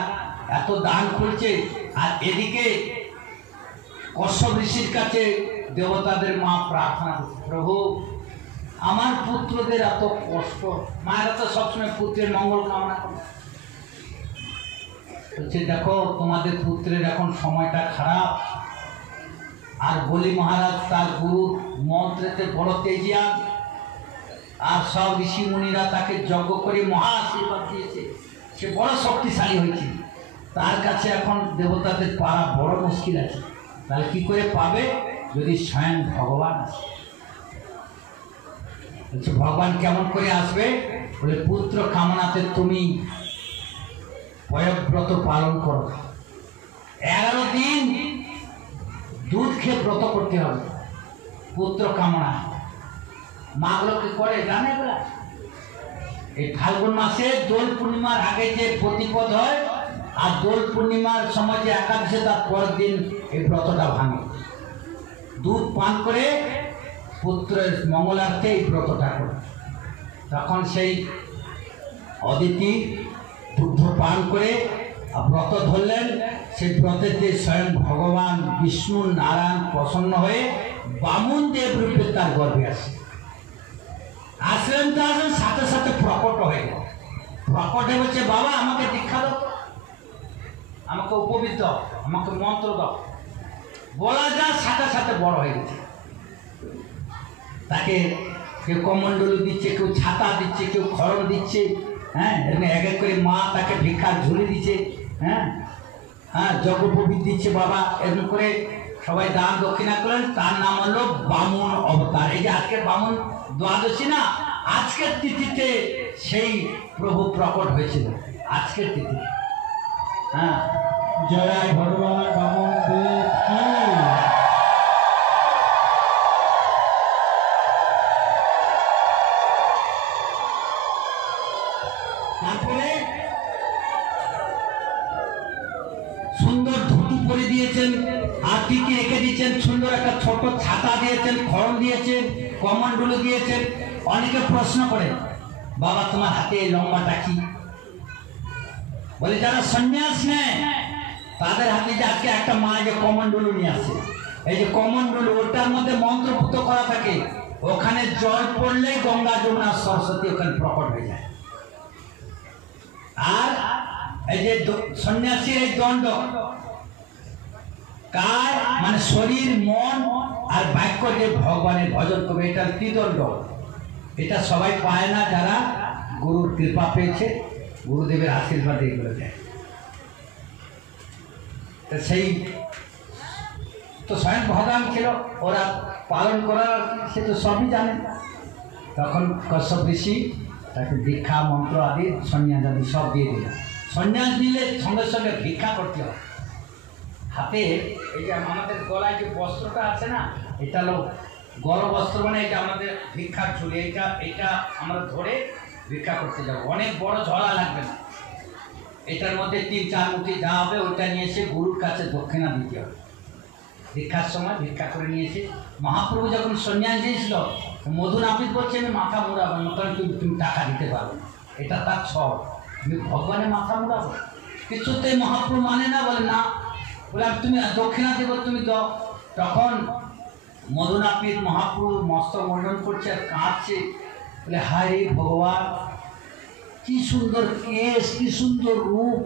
এত দান খুলছে, আর এদিকে কশ্যপ ঋষির কাছে দেবতাদের মা প্রার্থনা করছে, প্রভু আমার পুত্রদের এত কষ্ট। মায়েরা তো সবসময় পুত্রের মঙ্গল কামনা করে, বলছে দেখো তোমাদের পুত্রের এখন সময়টা খারাপ। আর বলি মহারাজ তার গুরুর মন্ত্রেতে বড় তেজিয়ান, আর সব ঋষি মুনিরা তাকে যজ্ঞ করে মহা আশীর্বাদ দিয়েছে, সে বড় শক্তিশালী হয়েছে। তার কাছে এখন দেবতাদের পাওয়া বড় মুশকিল আছে। তাহলে কি করে পাবে? যদি স্বয়ং ভগবান আসে। বলছে ভগবান কেমন করে আসবে? বলে পুত্র কামনাতে তুমি পয়ব্রত পালন করো, 11 দিন দুধ খেয়ে ব্রত করতে হবে পুত্র কামনা। মাগুলো কি করে জানে? এই ফাল্গুন মাসে দোল পূর্ণিমার আগে যে প্রতিপদ হয়, আর দোল পূর্ণিমার সময় যে একাদশী, তার পরের দিন এই ব্রতটা ভাঙে। দুধ পান করে পুত্রের মঙ্গলার্থে এই ব্রতটা করে। তখন সেই অদিতি দুগ্ধ পান করে ব্রত ধরলেন। সেই ব্রতেতে স্বয়ং ভগবান বিষ্ণু নারায়ণ প্রসন্ন হয়ে বামুন দেব রূপে তার গর্ভে আসলেন। তো আসলেন, সাথে সাথে প্রকট হয়ে গেল। প্রকটে বলছে বাবা আমাকে দীক্ষা দাও, আমাকে উপবিত দাও, আমাকে মন্ত্র দাও। বলা যায় সাথে সাথে বড় হয়ে গেছে। তাকে কেউ কমণ্ডলু দিচ্ছে, কেউ ছাতা দিচ্ছে, কেউ খড়ম দিচ্ছে। হ্যাঁ, এরকম এক এক করে মা তাকে ভিক্ষার ঝুলি দিচ্ছে। হ্যাঁ হ্যাঁ, যজ্ঞোপবীত দিচ্ছে বাবা। এরকম করে সবাই দান দক্ষিণা করলেন। তার নাম হলো বামুন অবতার। এই যে আজকের বামুন দ্বাদশী না, আজকের তিথিতে সেই প্রভু প্রকট হয়েছিল। আজকের তিথিতে হ্যাঁ, জয় ভগবান বামন দেব কি। তারপরে সুন্দর ধুতি পরে দিয়েছেন, আর কি কি রেখে দিয়েছেন, সুন্দর একটা ছোট ছাতা দিয়েছেন, খড়ম দিয়েছেন, কমন্ডলু দিয়েছেন। অনেকে প্রশ্ন করে, বাবা তোমার হাতে এই লম্বাটা কি? বলে যারা সন্ন্যাস নেয় তাদের হাতে যে আজকে একটা মা যে কমন্ডলু নিয়ে আসে, এই যে কমন্ডলু, ওটার মধ্যে মন্ত্রপুত করা থাকে। ওখানে জল পড়লেই গঙ্গা যমুনা সরস্বতী ওখানে প্রকট হয়ে যায়। আর এই যে সন্ন্যাসীর এই দণ্ড কার, মানে শরীর, মন আর বাক্য যে ভগবানের ভজন করবে, এটা ত্রিদণ্ড। এটা সবাই পায় না, যারা গুরুর কৃপা পেয়েছে, গুরুদেবের আশীর্বাদ এগুলো দেয়। সেই তো স্বয়ং ভগবান ছিল, ওরা পালন করার, সে তো সবই জানে। তখন কশ্যপ ঋষি তাকে দীক্ষা মন্ত্র আদি সন্ন্যাস আদি সব দিয়ে দিল। সন্ন্যাস নিলে সঙ্গে সঙ্গে ভিক্ষা করতে হয়। হাতে এই যে আমাদের গলায় যে বস্ত্রটা আছে না, এটা হলো গল বস্ত্র, মানে এটা আমাদের ভিক্ষার ঝুলি। এটা আমরা ধরে ভিক্ষা করতে যাবো। অনেক বড় ঝোলা লাগবে না, এটার মধ্যে 3-4 মুঠি যা হবে ওইটা নিয়ে এসে গুরুর কাছে দক্ষিণা দিতে হবে। ভিক্ষার সময় ভিক্ষা করে নিয়েছে। মহাপ্রভু যখন সন্ন্যাস দিয়েছিল, মধু নাপিত বলছে আমি মাথা মুড়াবো না, কারণ তুমি টাকা দিতে পারবে না, এটা তার ছড়, তুমি ভগবানের মাথা মুড়াবো। কিছুতেই মহাপ্রভু মানে না, বলে না, বলে তুমি দক্ষিণা দেবো, তুমি দাও। তখন মধু নাপিত মহাপ্রভু মস্তক মণ্ডন করছে আর কাঁদছে, বলে হায় রে ভগবান, কি সুন্দর কেশ, কি সুন্দর রূপ,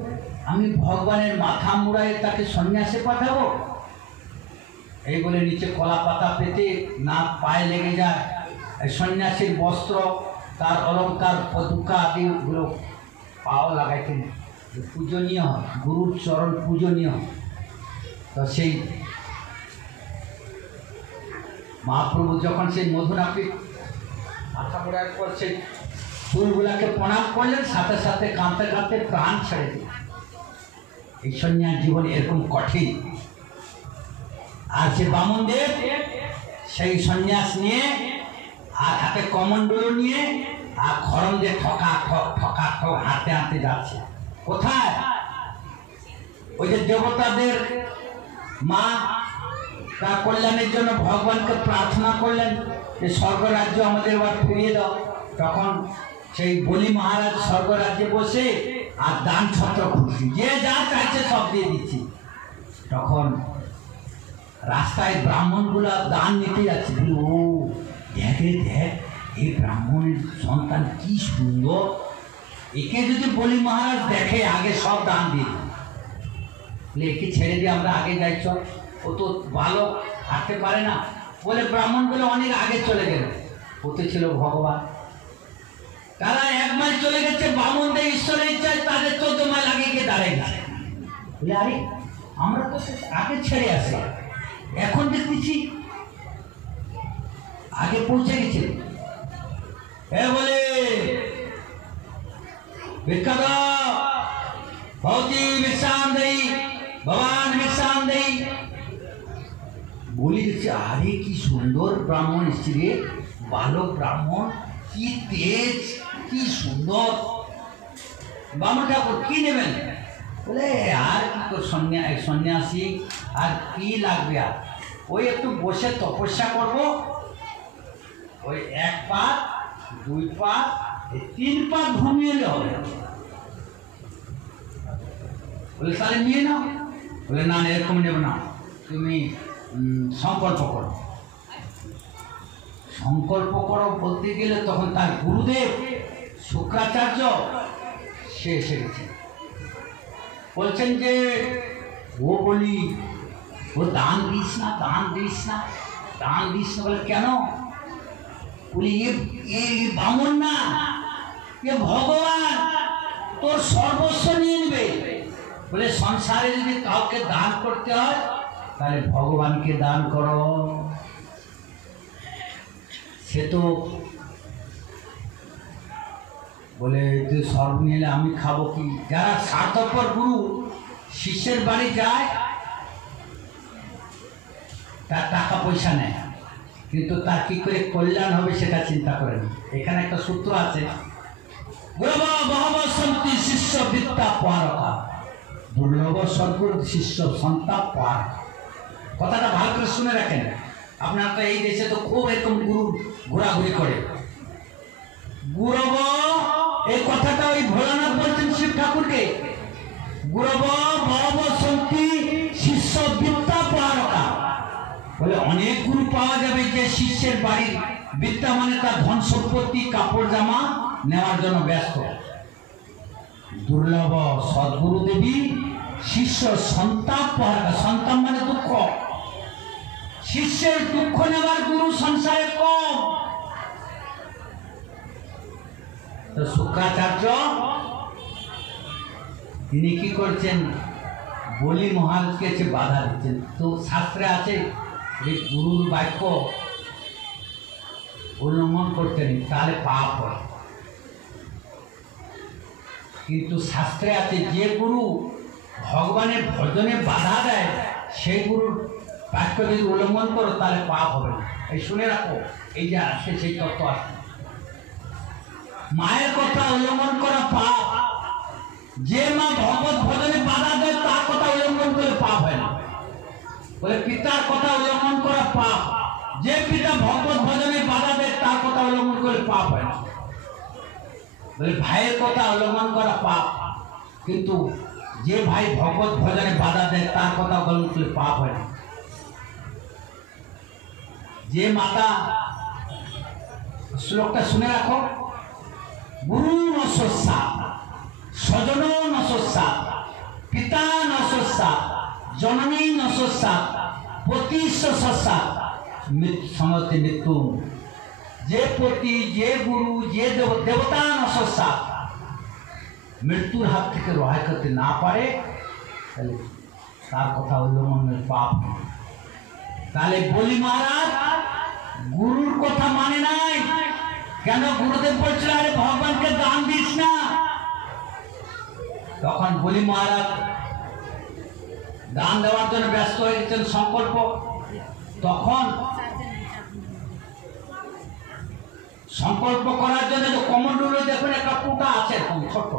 আমি ভগবানের মাথা মুড়াই তাকে সন্ন্যাসে পাঠাবো? এই বলে নিচে কলা পাতা পেতে না পায়ে লেগে যায়। সন্ন্যাসীর বস্ত্র, তার অলঙ্কার পদুকা আদিগুলো পাও লাগাইতেন, পূজনীয় হয়, গুরুর চরণ পূজনীয় হয়। তো সেই মহাপ্রভু যখন সেই মধু নাপিত মাথা মোড়ার পর সেই ফুলগুলাকে প্রণাম করলেন, সাথে সাথে কাঁদতে কাঁদতে প্রাণ ছেড়ে দিল। এই সন্ন্যাস জীবন এরকম কঠিন। আর সে বামনদেব সেই সন্ন্যাস নিয়ে, আর হাতে কমন্ডলু নিয়ে, আর খড়ম দিয়ে ঠকা ঠক হাঁটতে হাঁটতে যাচ্ছে। কোথায়? ওই যে দেবতাদের মা তার কল্যাণের জন্য ভগবানকে প্রার্থনা করলেন যে স্বর্গরাজ্য আমাদের এবার ফিরিয়ে দাও। তখন সেই বলি মহারাজ স্বর্গরাজ্যে বসে আর দান ছত্র খুশি, যে যা চাইছে সব দিয়ে দিচ্ছি। তখন রাস্তায় ব্রাহ্মণগুলা দান নিতে যাচ্ছে, বলি ও দেখ এই ব্রাহ্মণের সন্তান কি সুন্দর, একে যদি বলি মহারাজ দেখে আগে সব দান দিয়ে দিই, বলে একে ছেড়ে দিয়ে আমরা আগে যাই, চল, ও তো ভালো হাঁটতে পারে না। বলে ব্রাহ্মণগুলো অনেক আগে চলে গেল, ও তো ছিল ভগবান। তারা 1 মাইল চলে গেছে, বামনদের ঈশ্বরের ইচ্ছায় তাদের 14 মাইল আগে গিয়ে দাঁড়িয়ে গেছে। বলে আরে আমরা তো আগে ছেড়ে আসি, এখন দেখতেছি আগে পৌঁছে গেছে। বলে ভিক্ষা দাও, ভৌতি ভিক্ষাম দেই, ভগবান ভিক্ষাম দেই। বলি দেখছি আরে কি সুন্দর ব্রাহ্মণ স্ত্রী, বালক ব্রাহ্মণ, কি তেজ, কি সুন্দর। বামন ঠাকুর কি নেবেন? বলে আর কি তো সন্ন্যাসী, আর কি লাগবে, আর ওই একটু বসে তপস্যা করব, ওই 1 পা 2 পা 3 পা ঘুমিয়ে হবে। বলে তাহলে নিয়ে নাও। বলে না এরকম নেব না, তুমি সংকল্প করো। সংকল্প করো বলতে গেলে তখন তার গুরুদেব শুক্রাচার্য সে এসে গেছে। বলছেন যে ও বলি ও দান দিস না, দান দিস না, দান দিস না। বলে কেন? বলি এ বামন না, এ ভগবান, তোর সর্বস্ব নিয়ে নেবে। বলে সংসারে যদি কাউকে দান করতে হয় তাহলে ভগবানকে দান করো। সে তো বলে তুই সর্ব নিলে আমি খাবো কি? যারা স্বার্থপর গুরু শিষ্যের বাড়ি যায়, তার টাকা পয়সা নেয়, কিন্তু তার কি করে কল্যাণ হবে সেটা চিন্তা করেন। এখানে একটা সূত্র আছে, শিষ্য বিদ্যা পারকা, দুর্লভ সদ্গুরু শিষ্য সন্তাপ পার। কথাটা ভালো করে শুনে রাখেন। আপনার তো এই দেশে তো খুব এরকম গুরু ঘোরাঘুরি করে। গুরব, এই কথাটা ওই ভোলানাথ বলছেন শিব ঠাকুরকে, গুরব ভব সন্তি শিষ্য বিদ্যা পারকা। বলে অনেক গুরু পাওয়া যাবে যে শিষ্যের বাড়ির বিদ্যা মানে তার ধন সম্পত্তি কাপড় জামা নেওয়ার জন্য ব্যস্ত। দুর্লভ সদ্গুরু দেবী শিষ্য সন্তাপ পারকা, সন্তাপ মানে দুঃখ, শিষ্যের দুঃখ নেওয়ার গুরু সংসারে কম। তো শুক্রাচার্য তিনি কি করছেন, বলি মহারাজকে এসে বাধা দিচ্ছেন। তো শাস্ত্রে আছে যে গুরুর বাক্য উল্লঙ্ঘন করতে নেই, তাহলে পাপ হয়। কিন্তু শাস্ত্রে আছে যে গুরু ভগবানের ভজনে বাধা দেয়, সেই গুরুর বাক্য যদি উল্লঙ্ঘন করো তাহলে পাপ হবে না। এই শুনে রাখো, এই যে আসছে সেই তত্ত্ব আসছে। মায়ের কথা উল্লঙ্ঘন করা পাপ। যে মা ভগবত ভজনে বাধা দেয় তার কথা উল্লঙ্ঘন করে পাপ হয় না। বলে পিতার কথা উল্লঙ্ঘন করা পাপ। যে পিতা ভগবত ভজনে বাধা দেয় তার কথা উল্লঙ্ঘন করে পাপ হয় না। বলে ভাইয়ের কথা উল্লঙ্ঘন করা পাপ, কিন্তু যে ভাই ভগবত ভজনে বাধা দেয় তার কথা উল্লঙ্ঘন করলে পাপ হয় না। যে মাতা, শ্লোকটা শুনে রাখো, গুরু নশস্যা স্বজন নশস্যা পিতা নশস্যা জননী নশস্যা পতিশস্যা সমতে মৃত্যু। যে পতি, যে গুরু, যে দেবতা নশস্যা মৃত্যুর হাত থেকে রক্ষা করতে না পারে তাহলে তার কথা উল্লঙ্ঘনের পাপ। তাহলে বলি মহারাজ গুরুর কথা মানে নাই কেন? গুরুদেব বলছিল আরে ভগবানকে দান দিস না। তখন বলি মহারাজ দান দেওয়ার জন্য ব্যস্ত হয়ে গেছেন, সংকল্প। তখন সংকল্প করার জন্য কমণ্ডলে দেখুন একটা টোটা আছে ছোট,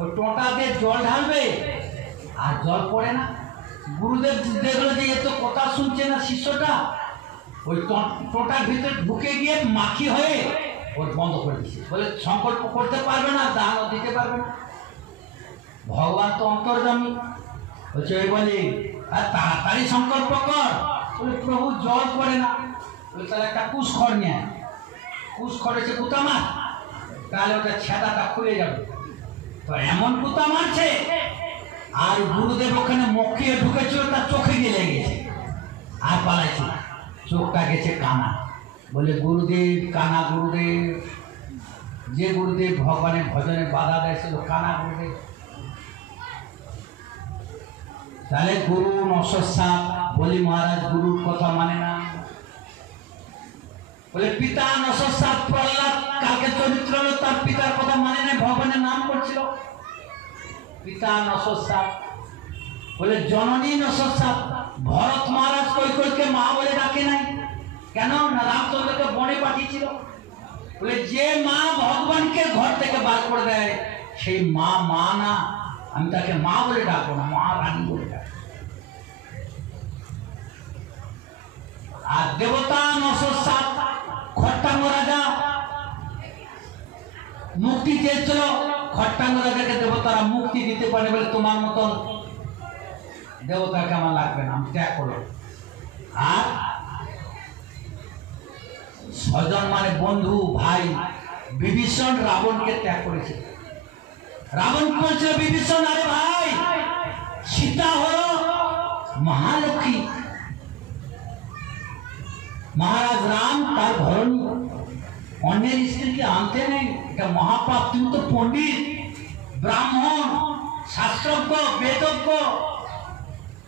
ওই টোটা দিয়ে জল ঢালবে আর জল পড়ে না। গুরুদেব দেখলো যে এ তো কথা শুনছে না শিষ্যটা, ওই টোটার ভিতরে ঢুকে গিয়ে মাখি হয়ে ওর বন্ধ করে দিচ্ছে। বলে সংকল্প করতে পারবে না, দানও দিতে পারবে না। ভগবান তো অন্তর্যামী, বলছে ওই বলি আর তাড়াতাড়ি সংকল্প কর। বলে প্রভু জল পড়ে না। বলে তাহলে একটা কুশখড় নেয়, কুশখড় হচ্ছে কুতা মাছ, তাহলে ওটা ছেদাটা খুলে যাবে। তো এমন কুতা মারছে, আর গুরুদেব ওখানে মকিয়ে ঢুকেছিল, তার চোখে গিয়ে লেগেছে আর পালাইছে, চোখটা গেছে কানা। বলে গুরুদেব কানা গুরুদেব। যে গুরুদেব ভগবানের ভজনে বাধা দিয়েছিল কানা গুরুদেব। তাহলে গুরু নশস্যা, বলি মহারাজ গুরুর কথা মানে না। বলে পিতা নশস্যা, প্রহ্লাদ কালকে চরিত্র হলো তার পিতার কথা মানে না, ভগবানের নাম করছিল। পিতা নশস্যা। বলে জননী নশস্যা, ভরত মহারাজ কৈকেয়ীকে মা বলে ডাকে নাই কেন? না রামচন্দ্রকে বনে পাঠিয়েছিল। বলে যে মা ভগবানকে ঘর থেকে বার করে দেয় সেই মা মা না, আমি তাকে মা বলে ডাকবো না, মা রানী বলে ডাকবো। আর দেবতা নশস্যা, খট্টাঙ্গ রাজা মুক্তি চেয়েছিল, খট্টাঙ্গ রাজাকে দেবতারা মুক্তি দিতে পারে বলে তোমার মতন দেবতাকে আমার লাগবে না, আমি ত্যাগ করো। আর স্বজন মানে বন্ধু ভাই, বিভীষণ রাবণকে ত্যাগ করেছে। রাবণ বলছে বিভীষণ আরে ভাই সীতা হলো মহালক্ষ্মী, মহারাজ রাম তার ধরনী, অন্যের স্ত্রীকে আনতে নেই, এটা মহাপাপ। তুমি তো পণ্ডিত ব্রাহ্মণ শাস্ত্রজ্ঞ বেদজ্ঞ,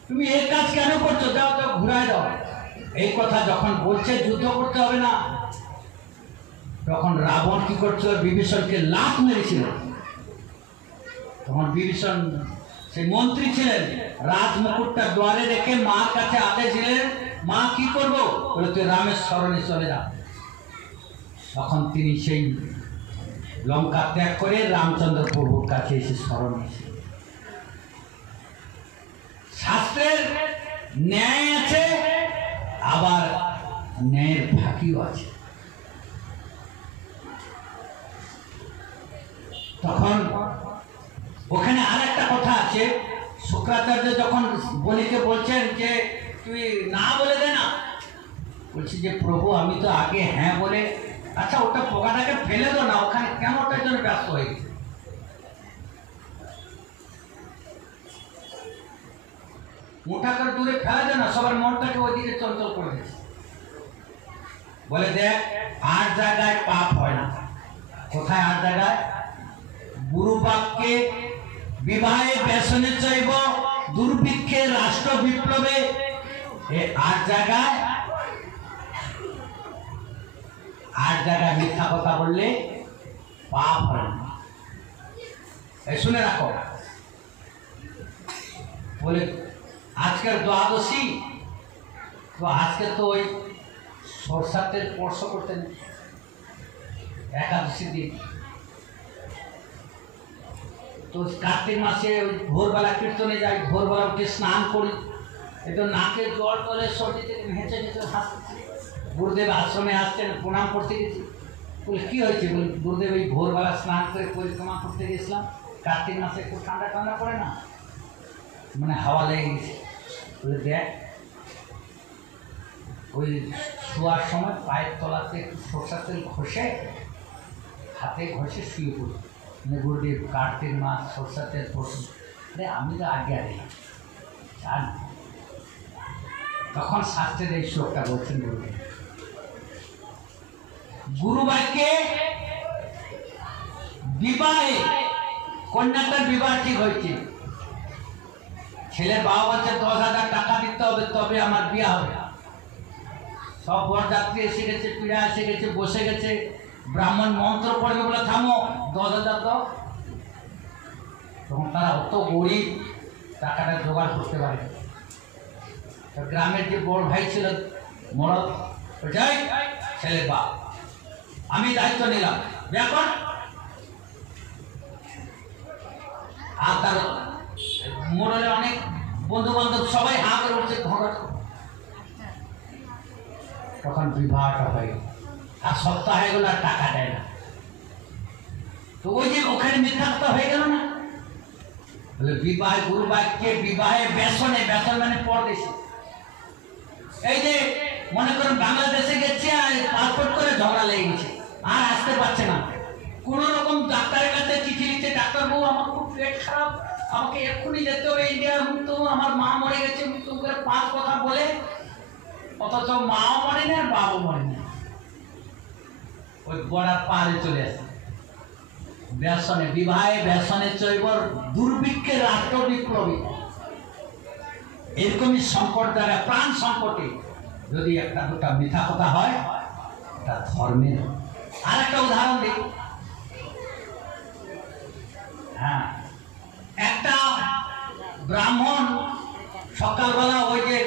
তুমি এই কাজ কেন করছো? যাও যাও ঘুরাই দাও। এই কথা যখন বলছে যুদ্ধ করতে হবে না, তখন রাবণ কি করছিল? বিভীষণকে লাথ মেরেছিল। তখন বিভীষণ সেই মন্ত্রী ছিলেন, রাজমুকুটটা দ্বারে রেখে মার কাছে আদেশ দিলেন, মা কি করবো? বলে তুই রামের শরণে চলে যা। তখন তিনি সেই লঙ্কা ত্যাগ করে রামচন্দ্র প্রভুর কাছে এসে শরণ এসে। শাস্ত্রের ন্যায় আছে, আবার ন্যায়ের ফাঁকিও আছে। তখন ওখানে আর একটা কথা আছে, শুক্রাচার্য যখন বলিকে বলছেন যে তুই না বলে দে না, বলছি যে প্রভু আমি তো আগে হ্যাঁ বলে, আচ্ছা ওটা পোকাটাকে ফেলে দো না, ওখানে কেন ওটার জন্য ব্যস্ত হয়ে গেছে? মোটা করে দূরে ফেলা যায় না, সবার মনটাকে ওইদিকে চঞ্চল করে দিচ্ছে। বলে দেখ, 8 জায়গায় পাপ হয় না। কোথায় 8 জায়গায়? গুরু বাক্যে, বিবাহে, ব্যসনে চৈব, দুর্ভিক্ষে, রাষ্ট্র বিপ্লবে, এই 8 জায়গায় মিথ্যা কথা বললে পাপ হয় না। এই শুনে রাখো। বলে আজকের দ্বাদশী, তো আজকে তো ওই সরষার তেল স্পর্শ করতে নেই, একাদশী দিন। তো কার্তিক মাসে ওই ভোরবেলা কীর্তনে যাই, ভোরবেলা উঠে স্নান করি, একটু নাকে জল টলে সর্দি থেকে হেঁচে হেঁচে হাসতেছি। গুরুদেব আশ্রমে আসছেন, প্রণাম করতে গেছি। বলে কী হয়েছে? বলি গুরুদেব এই ভোরবেলা স্নান করে পরিক্রমা করতে গেছিলাম, কার্তিক মাসে একটু ঠান্ডা ঠান্ডা পড়ে না, মানে হাওয়া লেগে গেছে। বলে দেখ, ওই শোয়ার সময় পায়ের তলাতে একটু সরষার তেল ঘষে, হাতে ঘষে শুয়ে পড়ি। মানে গুরুদেব কার্তিক মাস সরষার তেল পড়ছি। আরে আমি তো আগে জান। তখন শাস্ত্রের এই শ্লোকটা বলছেন গুরুদেব, গুরু বাক্যে, বিবাহে, কন্যাটার বিবাহ ঠিক হয়েছে, ছেলের বাবা বলছে 10,000 টাকা দিতে হবে তবে আমার বিয়ে হবে। সব বরযাত্রী এসে গেছে, পীড়া এসে গেছে, বসে গেছে, ব্রাহ্মণ মন্ত্র পড়বে বলে থামো, 10,000 দাও। তখন তারা অত গরিব, টাকাটা জোগাড় করতে পারে। গ্রামের যে বড় ভাই ছিল মরদ, যাই ছেলের বাপ, আমি দায়িত্ব নিলাম, এখন আর তার মোড়লে অনেক বন্ধু বান্ধব সবাই হা করে উঠছে, তখন বিবাহটা হয়। আর সপ্তাহ হয়ে গেল, আর টাকা দেয় না। তো ওই যে ওখানে মিথ্যা কথা হয়ে গেল না? বলে বিবাহে, গুরু বাক্যে, বিবাহে, ব্যসনে, ব্যসন মানে পরদেশে। এই যে মনে করুন বাংলাদেশে গেছে আর পাসপোর্ট করে ঝগড়া লেগে গেছে, আর আসতে পারছে না। কোন রকম ডাক্তারের কাছে চিঠি লিখছে, ডাক্তারবাবু আমার খুব পেট খারাপ, আমাকে এক্ষুনি যেতে হবে ইন্ডিয়ার, মৃত্যু, আমার মা মরে গেছে, মৃত্যু করে 5 কথা বলে, অথচ মাও মরেনি আর বাবাও মরেনি। ওই বর্ডার পারে চলে আসে। ব্যসনে, বিবাহে, ব্যসনে চৈব, দুর্ভিক্ষে, রাষ্ট্র বিপ্লবী, এরকমই সংকট দ্বারা, প্রাণ সংকটে যদি একটা দুটা মিথ্যা কথা হয়, এটা ধর্মের। আর একটা উদাহরণ দিই। হ্যাঁ, একটা ব্রাহ্মণ সকালবেলা ওই যে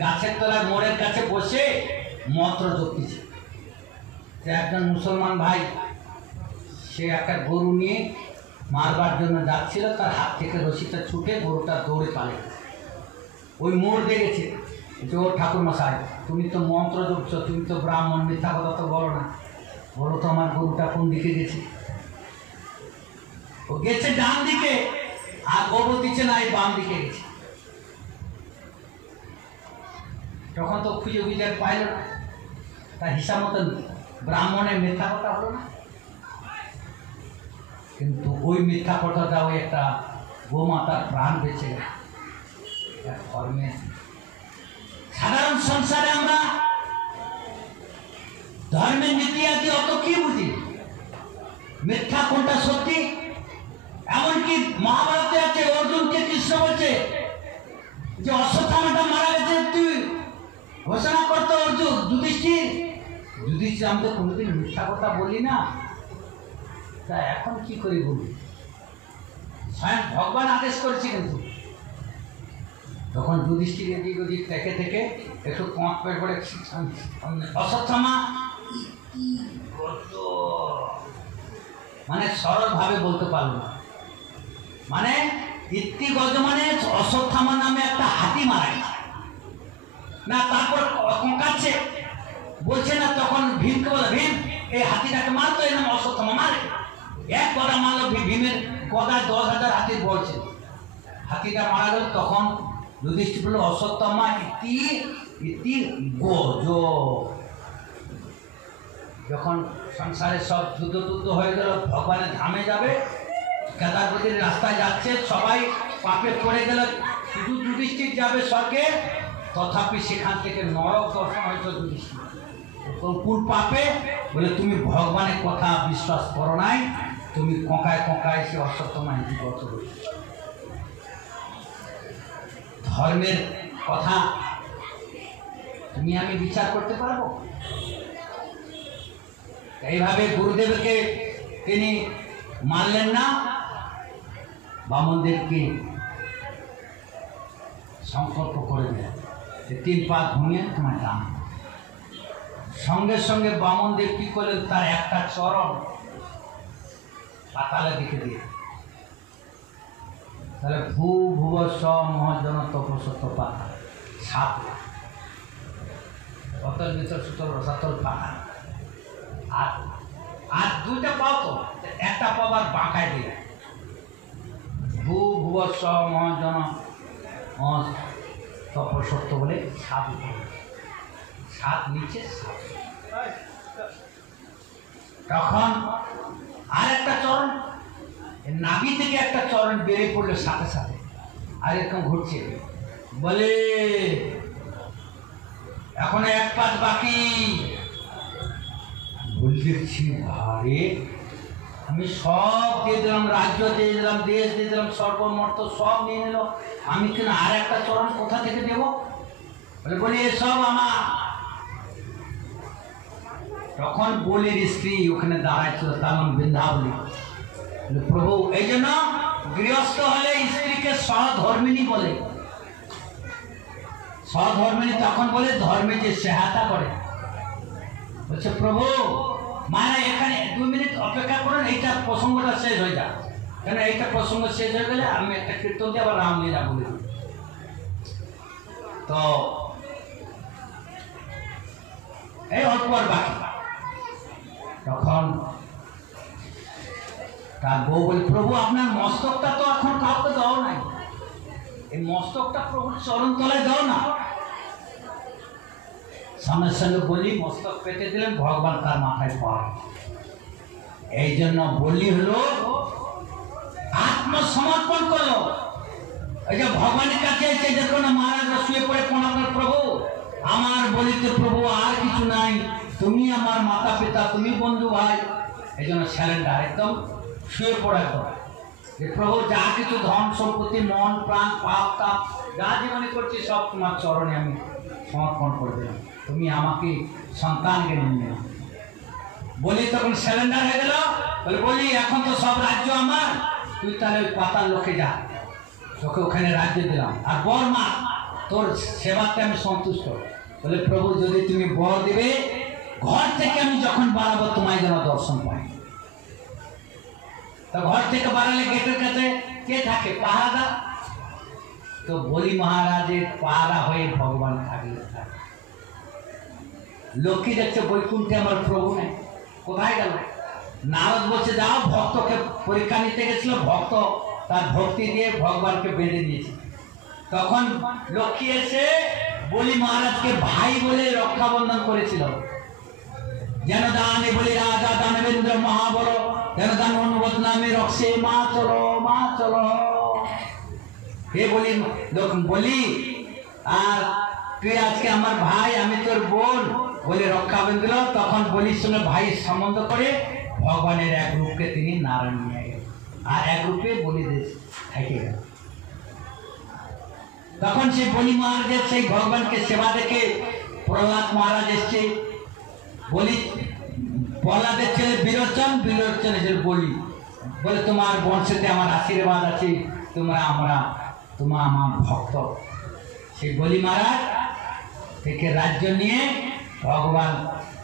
গাছের তলায় মোড়ের কাছে বসে মন্ত্র জপতেছে। একজন মুসলমান ভাই, সে একটা গরু নিয়ে মারবার জন্য যাচ্ছিল, তার হাত থেকে রশিটা ছুটে গরুটা দৌড়ে পালে। ওই মোড় দেখেছে যে ও ঠাকুর মশাই, তুমি তো মন্ত্র জপছ, তুমি তো ব্রাহ্মণ, মিথ্যা কথা তো বলো না, বলো তো আমার গরুটা কোন দিকে গেছে? ও গেছে ডান দিকে, আর গরু দিচ্ছে না, এই বাম দিকে গেছে। তখন তো খুঁজে খুঁজে পাইল না, তার হিসাব মতন ব্রাহ্মণের মিথ্যা কথা হলো না। কিন্তু ওই মিথ্যা কথাটা ওই একটা গোমাতার প্রাণ বেঁচে গেল। ধর্মের সাধারণ সংসারে আমরা ধর্মের নীতি আদি অত কি বুঝি, মিথ্যা কোনটা সত্যি। এমনকি মহাভারতে আছে, অর্জুনকে কৃষ্ণ বলছে যে অশ্বত্থামাটা মারা গেছে, তুই ঘোষণা করতো অর্জুন। যুধিষ্ঠির, আমি তো কোনোদিন মিথ্যা কথা বলি না, তা এখন কি করে বলি? স্বয়ং ভগবান আদেশ করেছে কিন্তু। তখন যুধিষ্ঠির এদিক ওদিক থেকে থেকে একটু কাঁপ পেট করে অশ্বত্থামা মানে সরলভাবে বলতে পারলো না। মানে ইতি গজ মানে অশ্বত্থামা নামে একটা হাতি মারাই না, তারপর কোঁকাচ্ছে বলছে না, তখন ভীমকে বলে ভীম এই হাতিটাকে মারতো, এই নাম অশ্বত্থামা মারে। এক গদা মারলো, ভীমের গদায় 10,000 হাতির বলছে, হাতিটা মারা গেল। তখন যুধিষ্ঠির বলল অশ্বত্থামা ইতি ইতি গজ। যখন সংসারে সব যুদ্ধ হয়ে গেল, ভগবানের ধামে যাবে, কেদারপতির রাস্তায় যাচ্ছে, সবাই পাপে পড়ে গেল, শুধু যুধিষ্ঠির যাবে স্বর্গে। তথাপি সেখান থেকে নরক দর্শন হয়েছে যুধিষ্ঠির। কোন পাপে? বলে তুমি ভগবানের কথা বিশ্বাস করো নাই, তুমি কোঁকায় কোঁকায় সে অশ্বত্থামা গত হয়েছে। ধর্মের কথা তুমি আমি বিচার করতে পারবো? এইভাবে গুরুদেবকে তিনি মানলেন না, বামনদেবকে সংকল্প করে দিলেন 3 পা ভূমিয়ে তোমার দান। সঙ্গে সঙ্গে বামনদেব কি করলেন, তার একটা চরণ পাতালে দিকে দিয়ে, তাহলে ভুব স মহাজন তপসত্ব পাতা 7 অতল ভিতর সুতল রসাতল পাতা। আর 2টা পাও তো, একটা পাবার বাঁকায় দিলে ভুব স মহাজন তপসত্ব বলে 7 নিচে 7। তখন আর একটা চরণ নাভি থেকে একটা চরণ বেরিয়ে পড়লো সাথে সাথে, আর এরকম ঘুরছে, বলে এখন 1 পাঁচ বাকি। ভুল দেখছি, ভারে আমি সব দিয়ে দিলাম, রাজ্য দিয়ে দিলাম, দেশ দিয়ে দিলাম, সর্বমর্ত সব নিয়ে নিল, আমি কেন আর একটা চরণ কোথা থেকে দেব? বলি এসব আমার। তখন বলির স্ত্রী ওখানে দাঁড়াইছিল, তার নাম বৃন্দাবলী। প্রভু এই জন্য গৃহস্থ হলে স্ত্রীকে সহধর্মিনী বলে। সহধর্মিনী তখন বলে ধর্মে যে সহায়তা করে। বলছে প্রভু মানে এখানে 2 মিনিট অপেক্ষা করেন, এইটা প্রসঙ্গটা শেষ হয়ে যাক, কেন এইটা প্রসঙ্গ শেষ হয়ে গেলে আমি একটা কীর্তন দিয়ে আবার রামলীলা বলে দিই। তো এই অল্প আর বাকি। তখন তার বউ বলে প্রভু আপনার মস্তকটা তো এখন কাউকে দাও নাই, এই মস্তকটা প্রভুর চরণ তলায় দাও না। সঙ্গে সঙ্গে বলি মস্তক পেতে দিলেন, ভগবান তার মাথায় পড়ে। এই জন্য বলি হলো আত্মসমর্পণ করলো। এই যে ভগবানের কাছে এসে দেখুন মহারাজরা শুয়ে পড়ে প্রণাম করে, প্রভু আমার বলিতে প্রভু আর কিছু নাই, তুমি আমার মাতা পিতা, তুমি বন্ধু ভাই। এই জন্য স্যালেন্ডার একদম শুয়ে পড়ে যে প্রভু যা কিছু ধন সম্পত্তি মন প্রাণ পাপ তাপ যা জীবনে করছি সব তোমার চরণে আমি সমর্পণ করে দিলাম, তুমি আমাকে সন্তানকে নিয়ে। বলি তখন স্যালেন্ডার হয়ে গেল, বলি এখন তো সব রাজ্য আমার, তুই তাহলে ওই পাতার লোকে যা, তোকে ওখানে রাজ্য দিলাম, আর বর মা তোর সেবাতে আমি সন্তুষ্ট। বলে প্রভু যদি তুমি বর দিবে, ঘর থেকে আমি যখন বাড়াবো তোমায় যেন দর্শন পাই। তো ঘর থেকে বাড়ালে গেটের কাছে কে থাকে? পাহারাদার। তো বলি মহারাজের পাহারা হয়ে ভগবান থাকলে থাকে। লক্ষ্মী দেখছে বৈকুণ্ঠে আমার প্রভু নেই, কোথায় গেল? নারদ বলছে যাও, ভক্তকে পরীক্ষা নিতে গেছিল, ভক্ত তার ভক্তি দিয়ে ভগবানকে বেঁধে দিয়েছে। তখন লক্ষ্মী এসে বলি মহারাজকে ভাই বলে রক্ষাবন্ধন করেছিল। যেন দানে বলি রাজা দানবেন্দ্র মহাবড়, যেন দান অনুবোধ নামে রক্ষে মা চলো মা চলো। হে বলি বলি আর তুই আজকে আমার ভাই, আমি তোর বোন বলে রক্ষা বেঁধল। তখন বলির সঙ্গে ভাইয়ের সম্বন্ধ করে ভগবানের এক রূপকে তিনি নারায়ণ নিয়ে গেলেন, আর এক রূপে বলি দেশ থেকে গেল। তখন সেই বলি মহারাজের সেই ভগবানকে সেবা দেখে প্রহ্লাদ মহারাজ এসছে। বলি প্রহ্লাদের ছেলে বিরোচন, বিরোচন এসে বলি বলে তোমার বংশেতে আমার আশীর্বাদ আছে, তোমরা আমার ভক্ত। সেই বলি মহারাজ থেকে রাজ্য নিয়ে ভগবান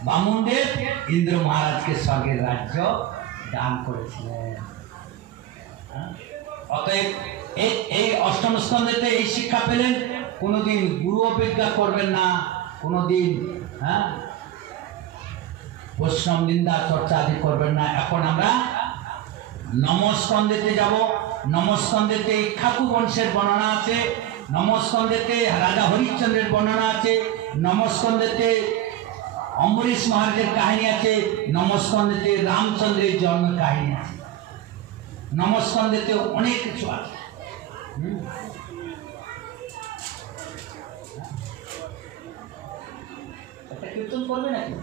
বামুনদেব ইন্দ্র মহারাজকে স্বর্গের রাজ্য দান করেছিলেন। অতএব এই অষ্টম স্কন্ধেতে এই শিক্ষা পেলেন, কোনোদিন গুরু অপেক্ষা করবেন না, কোনোদিন বৈষ্ণব নিন্দা চর্চা আদি করবেন না। এখন আমরা নমস্কন্ধেতে যাব। নমস্কন্ধেতে ইক্ষ্বাকু বংশের বর্ণনা আছে, নমস্কন্ধেতে রাজা হরিশ্চন্দ্রের বর্ণনা আছে, নমস্কন্ধেতে অম্বরীশ মহারাজের কাহিনী আছে, নমস্কন্ধেতে রামচন্দ্রের জন্ম কাহিনী আছে, নমস্কন্ধেতে অনেক কিছু আছে। একটা কীর্তন করবে নাকি?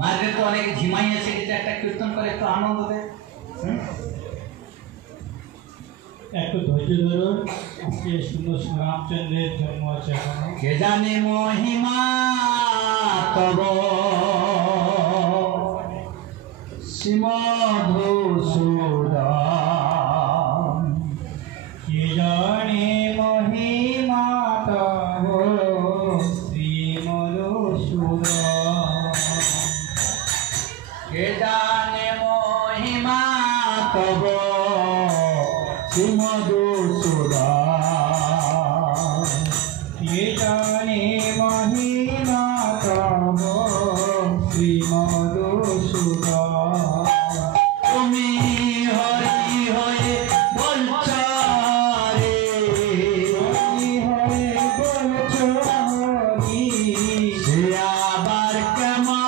মাঝে তো অনেকে ঝিমাই আছে, কিন্তু একটা কীর্তন করে একটু আনন্দ দেয়। একটু ধৈর্য ধরুন, আজকে সুন্দর রামচন্দ্রের জন্ম আছে এখনো। কে জানে মহিমা তব শ্রীমধুসূদন, কে জানে মহিমা তব শ্রীমধুসূদন, কে জানে মহিমা তব শ্রীমধুসূদন, কে জানে মহিমা তব শ্রীমধুসূদন। তুমি হরি হয়ে বলছ রে, হরি হয়ে বলছ হরি, সে আবার কেমন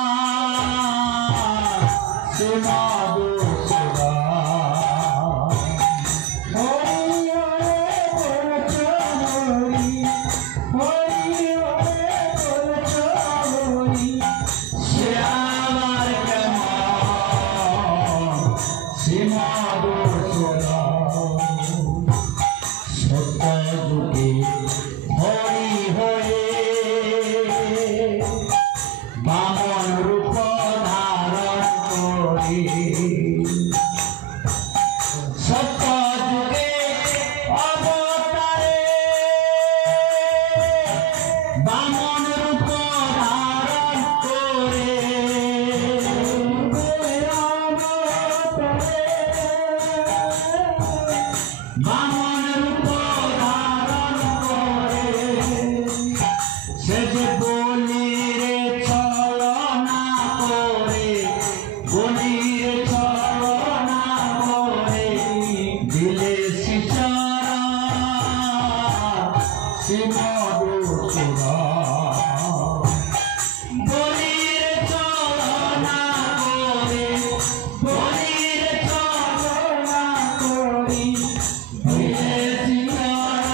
শ্রীমধুসূদন। হরি হয়ে বলছ হরি, হরি হয়ে বলছ হরি, সে আবার কেমন শ্রীমধুসূদন। সত্য যুগে হরি হয়ে বামন রূপ ধারণ করে, সত্য যুগে অবতারে বামন রূপ ধারণ করে, বামন রূপ ধারণ করে, সে যে বলি রে ছলনা করে, বলি রে ছলনা করে, দিলে শ্রীচরণ শ্রীমধুসূদন। বলি রে ছলনা করে, বলি রে ছলনা করি, দিলে শ্রীচরণ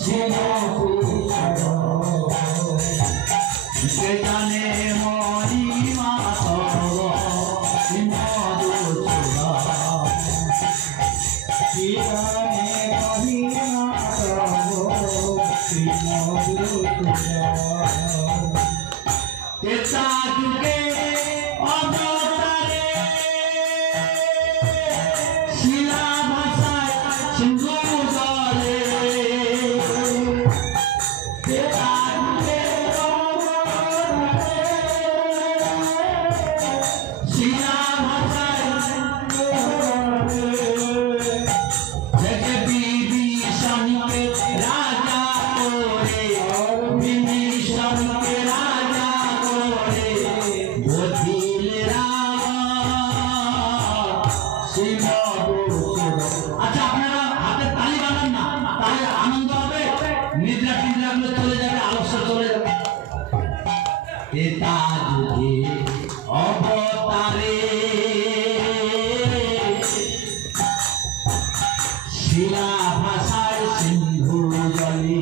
শ্রীমধুসূদন। কে জানে মহিমা তব শ্রীমধুসূদন, কে জানে মহিমা তব শ্রীমধুসূদন। তেতা যুগে অবতারে শিলা ভাষায় সিন্ধু জলে, তেতা যুগে অবতারে শিলা ভাষায় জগে বিভীষণকে রাজা করে, বিভীষণকে রাজা করে, বধিল রাম শ্রীমধুসূদন। আচ্ছা, আপনারা হাতে তালি বানান না, তাহলে আনন্দ হবে, নিদ্রা টিদ্রাগুলো চলে যাবে, আলস্য চলে যাবে। তেতা যুগে অবতারে শিলা ভাষায় সিন্ধু জলে,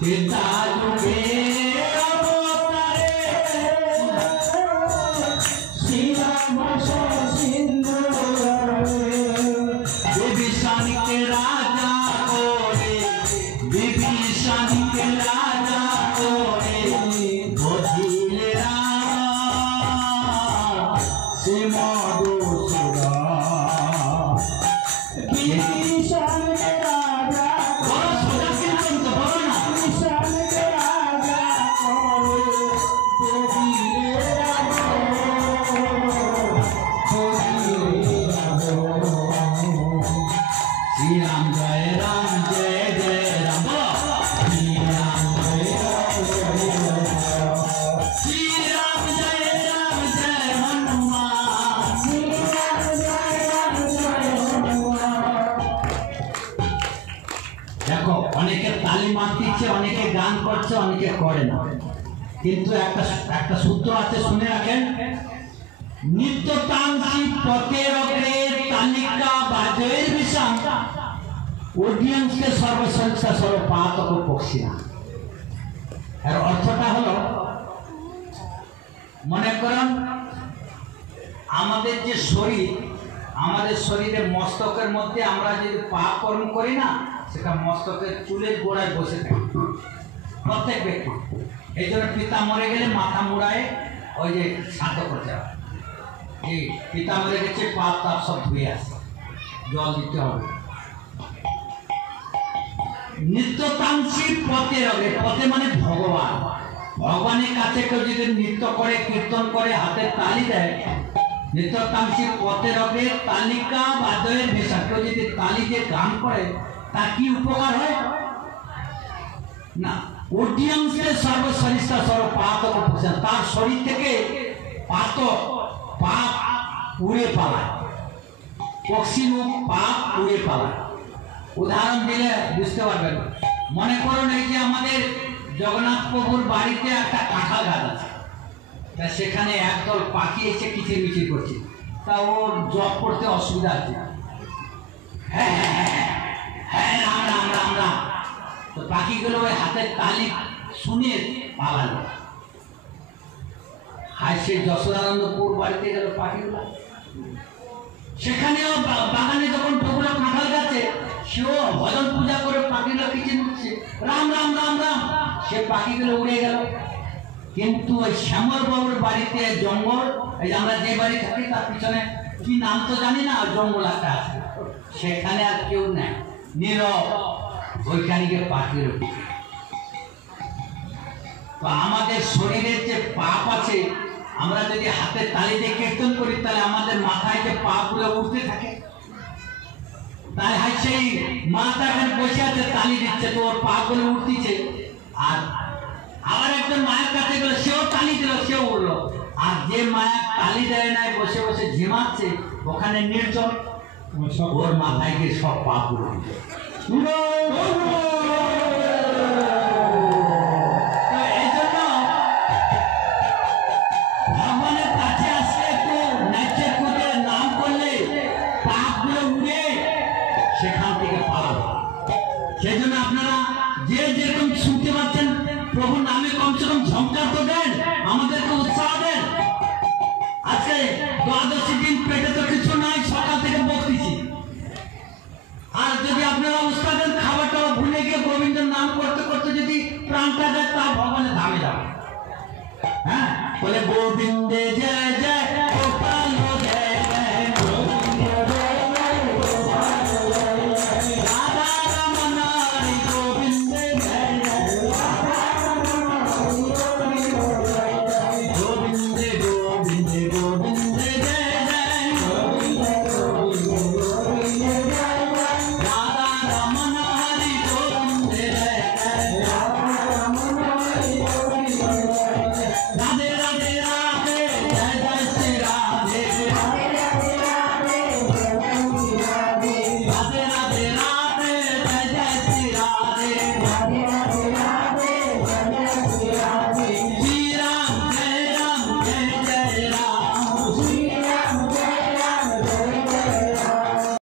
তেতা যুগে অবতারে শিলা ভাষা সিন্ধু জলে, বিভীষণকে রাজা করে, বিভীষণকে রাজা করে, বধিল রাম মাতিচ্ছে, অনেকে গান করছে, অনেকে করে না, কিন্তু একটা সূত্র আছে, শুনে রাখেন। নিত্যতাংশী পথের অগ্রে তালিকা বাজয়ের বিষম অডিয়েন্সকে সর্বসংস্থা সর্বপাতক পক্ষী না। এর অর্থটা হলো, মনে করুন আমাদের যে শরীর, আমাদের শরীরে মস্তকের মধ্যে আমরা যদি পাপ কর্ম করি না, সেটা মস্তকের চুলের গোড়ায় বসে থাকে প্রত্যেক ব্যক্তি। এই জন্য পিতা মরে গেলে মাথা মুড়ায় ওই যে শান্ত করতে হয়। এই পিতা মরে গেছে, পাপ তাপ সব ধুয়ে আসে, জল দিতে হবে। নিত্যতাংশী পথে রবে, পথে মানে ভগবান। ভগবানের কাছে কেউ যদি নৃত্য করে, কীর্তন করে, হাতে তালি দেয়, নিত্যতাংশী পথে রবে তালিকা বাদয়ের ভেষা। কেউ যদি তালি দিয়ে গান করে, তার কি উপকার হয় না? অডিয়েন্সের সর্বসরিষ্ঠা সর্বপাতক, তার শরীর থেকে পাপ উড়ে পালায়, পক্ষী পাপ উড়ে পালায়। উদাহরণ দিলে বুঝতে পারবেন। মনে করুন এই যে আমাদের জগন্নাথ প্রভুর বাড়িতে একটা কাঁঠাল গাছ আছে, তা সেখানে একদল পাখি এসে কিচিরমিচির করছে, তা ওর জব করতে অসুবিধা আছে। হ্যাঁ হ্যাঁ হ্যাঁ রাম রাম রাম রাম। তো পাখিগুলো ওই হাতের তালি শুনে পালালো। হায়, সেই যশোদানন্দপুর বাড়িতে গেল পাখিগুলো, সেখানেও বাগানে যখন প্রভুরা কাঁঠাল গাছে, সেও ভজন পূজা করে পাখিগুলো কিচির মিচছে, রাম রাম রাম রাম। সে পাখিগুলো উড়ে গেল। কিন্তু ওই শ্যামল বাবুর বাড়িতে জঙ্গল, এই আমরা যে বাড়ি থাকি তার পিছনে কি নাম তো জানি না, জঙ্গল একটা আছে, সেখানে আর কেউ নেই, নীরব। ওইখানে গিয়ে পাখির। তো আমাদের শরীরের যে পাপ আছে, আমরা যদি হাতে তালি দিয়ে কীর্তন করি, তাহলে আমাদের মাথায় যে পাপগুলো উঠতে থাকে। তাই সেই মাথা এখানে বসে আছে, তালি দিচ্ছে, তো ওর পাপগুলো উঠতেছে। আর আবার একজন মায়ের কাছে গেল, সেও তালি দিল, সেও উঠলো। আর যে মায়া তালি দেয় নাই, বসে বসে ঝিমাচ্ছে, ওখানে নির্জন, ওর মাথায় গিয়ে সব পাপগুলো উঠে। ভগবানের কাছে আসলে একটু নাচের করে নাম করলে পাপগুলো উড়ে সেখান থেকে পালাবে। সেই জন্য আপনারা যে যেরকম শুনতে পাচ্ছেন, প্রভুর নামে কমসে কম ঝংকার তো দেন, আমাদেরকে উৎসাহ দেন। আজকে 12 দিন পেটে তো কিছু নাই, সকাল থেকে বকতেছি। আর যদি আপনারা উৎসাহ দেন, খাবারটা ভুলে গিয়ে গোবিন্দের নাম করতে করতে যদি প্রাণটা দেয়, তা ভগবানের ধামে যাবে।